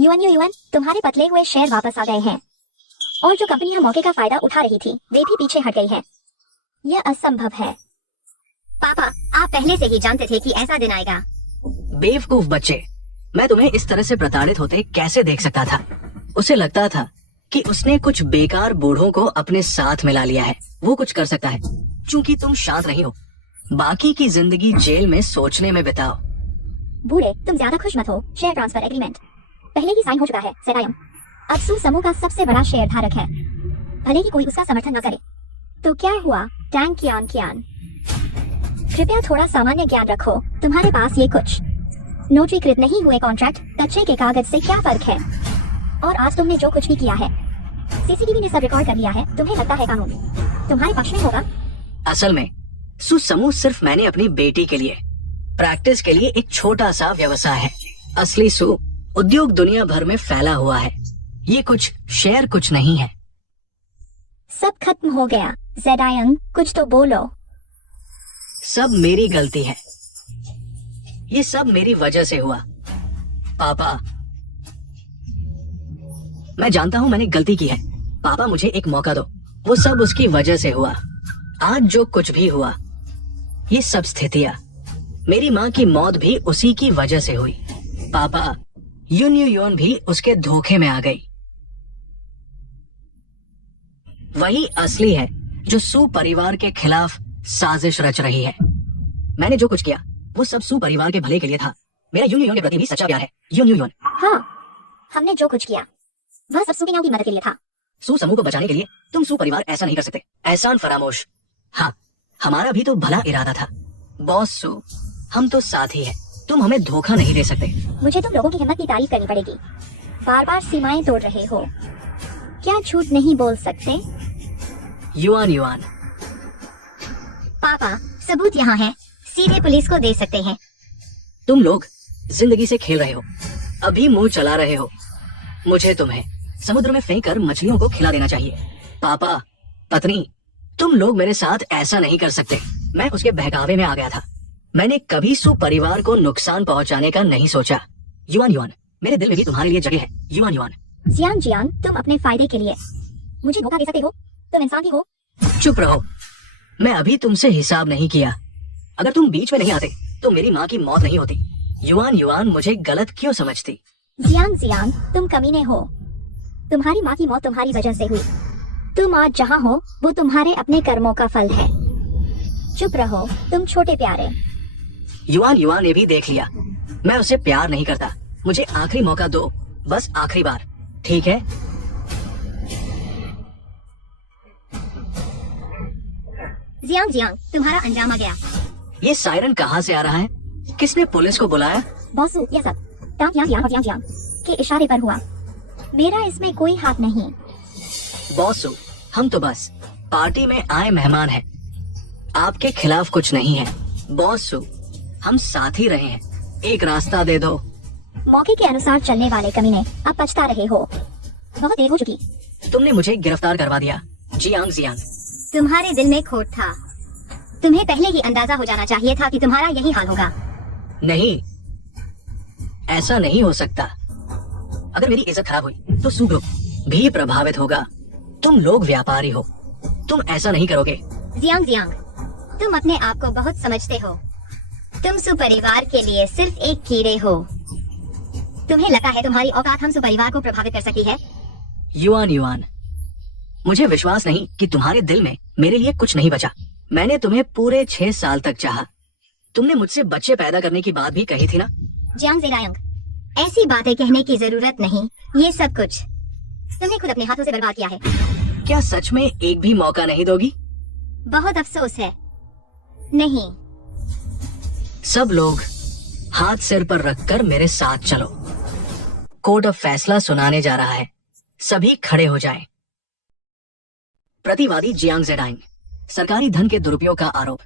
युआन, तुम्हारे पतले हुए शेयर वापस आ गए हैं और जो कंपनियां मौके का फायदा उठा रही थी वे भी पीछे हट गई हैं। यह असंभव है। पापा, आप पहले से ही जानते थे कि ऐसा दिन आएगा। बेवकूफ बच्चे, मैं तुम्हें इस तरह से प्रताड़ित होते कैसे देख सकता था? उसे लगता था कि उसने कुछ बेकार बूढ़ों को अपने साथ मिला लिया है, वो कुछ कर सकता है। क्योंकि तुम शांत नहीं हो, बाकी की जिंदगी जेल में सोचने में बिताओ। बूढ़े, तुम ज्यादा खुश मत हो। शेयर ट्रांसफर एग्रीमेंट पहले ही साइन हो चुका है। सेडायंग अब सू समूह का सबसे बड़ा शेयर धारक है, भले ही कोई उसका समर्थन न करे। तो क्या हुआ टैंग कियान? कृपया थोड़ा सामान्य ज्ञान रखो। तुम्हारे पास ये कुछ नोटरीकृत नहीं हुए कॉन्ट्रैक्ट, कच्चे के कागज से क्या फर्क है? और आज तुमने जो कुछ भी किया है सीसीटीवी ने सब रिकॉर्ड कर लिया है। तुम्हें लगता है कानून तुम्हारे पक्ष में होगा? असल में सू समूह सिर्फ मैंने अपनी बेटी के लिए प्रैक्टिस के लिए एक छोटा सा व्यवसाय है। असली सू उद्योग दुनिया भर में फैला हुआ है। ये कुछ शेयर कुछ नहीं है। सब खत्म हो गया। जेडायंग, कुछ तो बोलो। सब मेरी गलती है, ये सब मेरी वजह से हुआ। पापा, मैं जानता हूं मैंने गलती की है। पापा, मुझे एक मौका दो। वो सब उसकी वजह से हुआ। आज जो कुछ भी हुआ, ये सब स्थितियां, मेरी माँ की मौत भी उसी की वजह से हुई। पापा, यून भी उसके धोखे में आ गई। वही असली है जो सू परिवार के खिलाफ साजिश रच रही है। मैंने जो कुछ किया वो सब सू परिवार के भले के लिए था। मेरा यून के प्रति भी सच्चा प्यार है। यून। हाँ, हमने जो कुछ किया वह सब सुकिंग की मदद के लिए था। सू समूह को बचाने के लिए तुम सू परिवार ऐसा नहीं कर सकते। एहसान फरामोश। हाँ, हमारा भी तो भला इरादा था। बॉस सू, हम तो साथ ही हैं। तुम हमें धोखा नहीं दे सकते। मुझे तुम लोगों की हिम्मत की तारीफ करनी पड़ेगी। बार बार सीमाएं तोड़ रहे हो, क्या झूठ नहीं बोल सकते? युआन। पापा, सबूत यहाँ है, सीधे पुलिस को दे सकते हैं। तुम लोग जिंदगी से खेल रहे हो, अभी मुंह चला रहे हो। मुझे तुम्हें समुद्र में फेंक कर मछलियों को खिला देना चाहिए। पापा, पत्नी, तुम लोग मेरे साथ ऐसा नहीं कर सकते। मैं उसके बहकावे में आ गया था। मैंने कभी सू परिवार को नुकसान पहुंचाने का नहीं सोचा। युआन, मेरे दिल में भी तुम्हारे लिए जगह है। युआन। जियांग, तुम अपने फायदे के लिए मुझे धोखा दे सकते हो? तुम इंसान ही हो। चुप रहो, मैं अभी तुमसे हिसाब नहीं किया। अगर तुम बीच में नहीं आते तो मेरी माँ की मौत नहीं होती। युआन, मुझे गलत क्यों समझती? जियांग, तुम कमीने हो। तुम्हारी माँ की मौत तुम्हारी वजह से हुई। तुम आज जहाँ हो वो तुम्हारे अपने कर्मों का फल है। चुप रहो, तुम छोटे प्यारे। युआन ने भी देख लिया, मैं उसे प्यार नहीं करता। मुझे आखिरी मौका दो, बस आखिरी बार, ठीक है? जियांग, तुम्हारा अंजाम आ गया। ये सायरन कहाँ से आ रहा है? किसने पुलिस को बुलाया? बॉसू, यह सब जियांग के इशारे पर हुआ। मेरा इसमें कोई हाथ नहीं। बॉसू, हम तो बस पार्टी में आए मेहमान हैं। आपके खिलाफ कुछ नहीं है। बॉसू, हम साथ ही रहे हैं। एक रास्ता दे दो। मौके के अनुसार चलने वाले कमीने, अब पछता रहे हो। बहुत देर हो चुकी। तुमने मुझे गिरफ्तार करवा दिया। जियांग, तुम्हारे दिल में खोट था। तुम्हें पहले ही अंदाजा हो जाना चाहिए था कि तुम्हारा यही हाल होगा। नहीं, ऐसा नहीं हो सकता। अगर मेरी इज्जत खराब हुई तो सू ग्रुप भी प्रभावित होगा। तुम लोग व्यापारी हो, तुम ऐसा नहीं करोगे। जियांग जियांग, तुम अपने आप को बहुत समझते हो। तुम सु परिवार के लिए सिर्फ एक कीड़े हो। तुम्हें लगता है तुम्हारी औकात हम सु परिवार को प्रभावित कर सकती है? युआन युआन, मुझे विश्वास नहीं कि तुम्हारे दिल में मेरे लिए कुछ नहीं बचा। मैंने तुम्हें पूरे 6 साल तक चाहा। तुमने मुझसे बच्चे पैदा करने की बात भी कही थी ना? जियांग जियांग, ऐसी बातें कहने की जरूरत नहीं। ये सब कुछ तुमने खुद अपने हाथों से बर्बाद किया है। क्या सच में एक भी मौका नहीं दोगी? बहुत अफसोस है, नहीं। सब लोग हाथ सिर पर रखकर मेरे साथ चलो। कोर्ट अब फैसला सुनाने जा रहा है। सभी खड़े हो जाएं। प्रतिवादी जियांग जेडाइंग, सरकारी धन के दुरुपयोग का आरोप,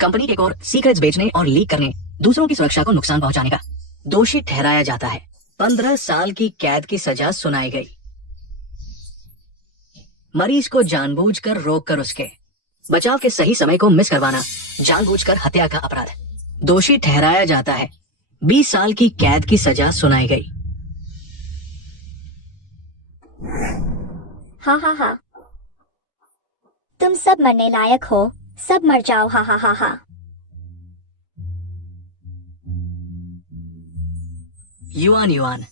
कंपनी के ओर सीक्रेट्स बेचने और लीक करने, दूसरों की सुरक्षा को नुकसान पहुंचाने का दोषी ठहराया जाता है। 15 साल की कैद की सजा सुनाई गई। मरीज को जानबूझकर रोककर उसके बचाव के सही समय को मिस करवाना जानबूझकर हत्या का अपराध, दोषी ठहराया जाता है। 20 साल की कैद की सजा सुनाई गई। हा हा हा, तुम सब मरने लायक हो, सब मर जाओ, हा हा हा हा। युआन युआन,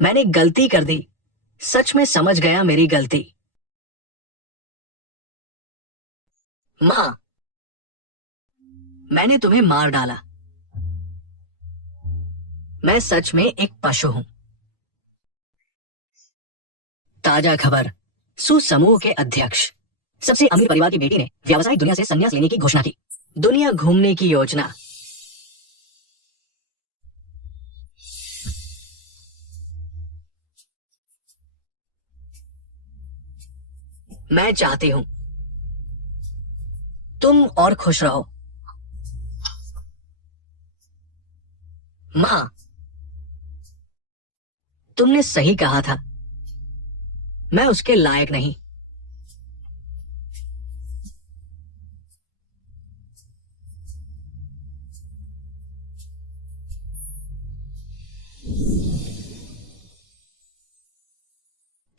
मैंने गलती कर दी, सच में समझ गया मेरी गलती। मां, मैंने तुम्हें मार डाला। मैं सच में एक पशु हूं। ताजा खबर, सु समूह के अध्यक्ष, सबसे अमीर परिवार की बेटी ने व्यावसायिक दुनिया से संन्यास लेने की घोषणा की। दुनिया घूमने की योजना। मैं चाहती हूं तुम और खुश रहो। मां, तुमने सही कहा था, मैं उसके लायक नहीं।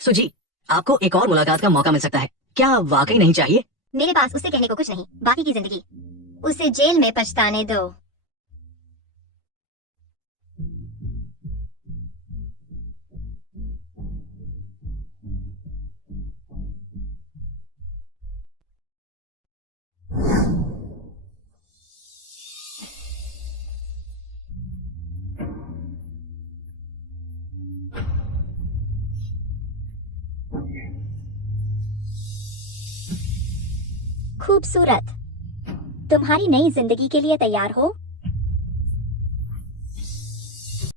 सुजी, आपको एक और मुलाकात का मौका मिल सकता है। क्या वाकई नहीं चाहिए? मेरे पास उससे कहने को कुछ नहीं, बाकी की जिंदगी उसे जेल में पछताने दो। खूबसूरत, तुम्हारी नई जिंदगी के लिए तैयार हो?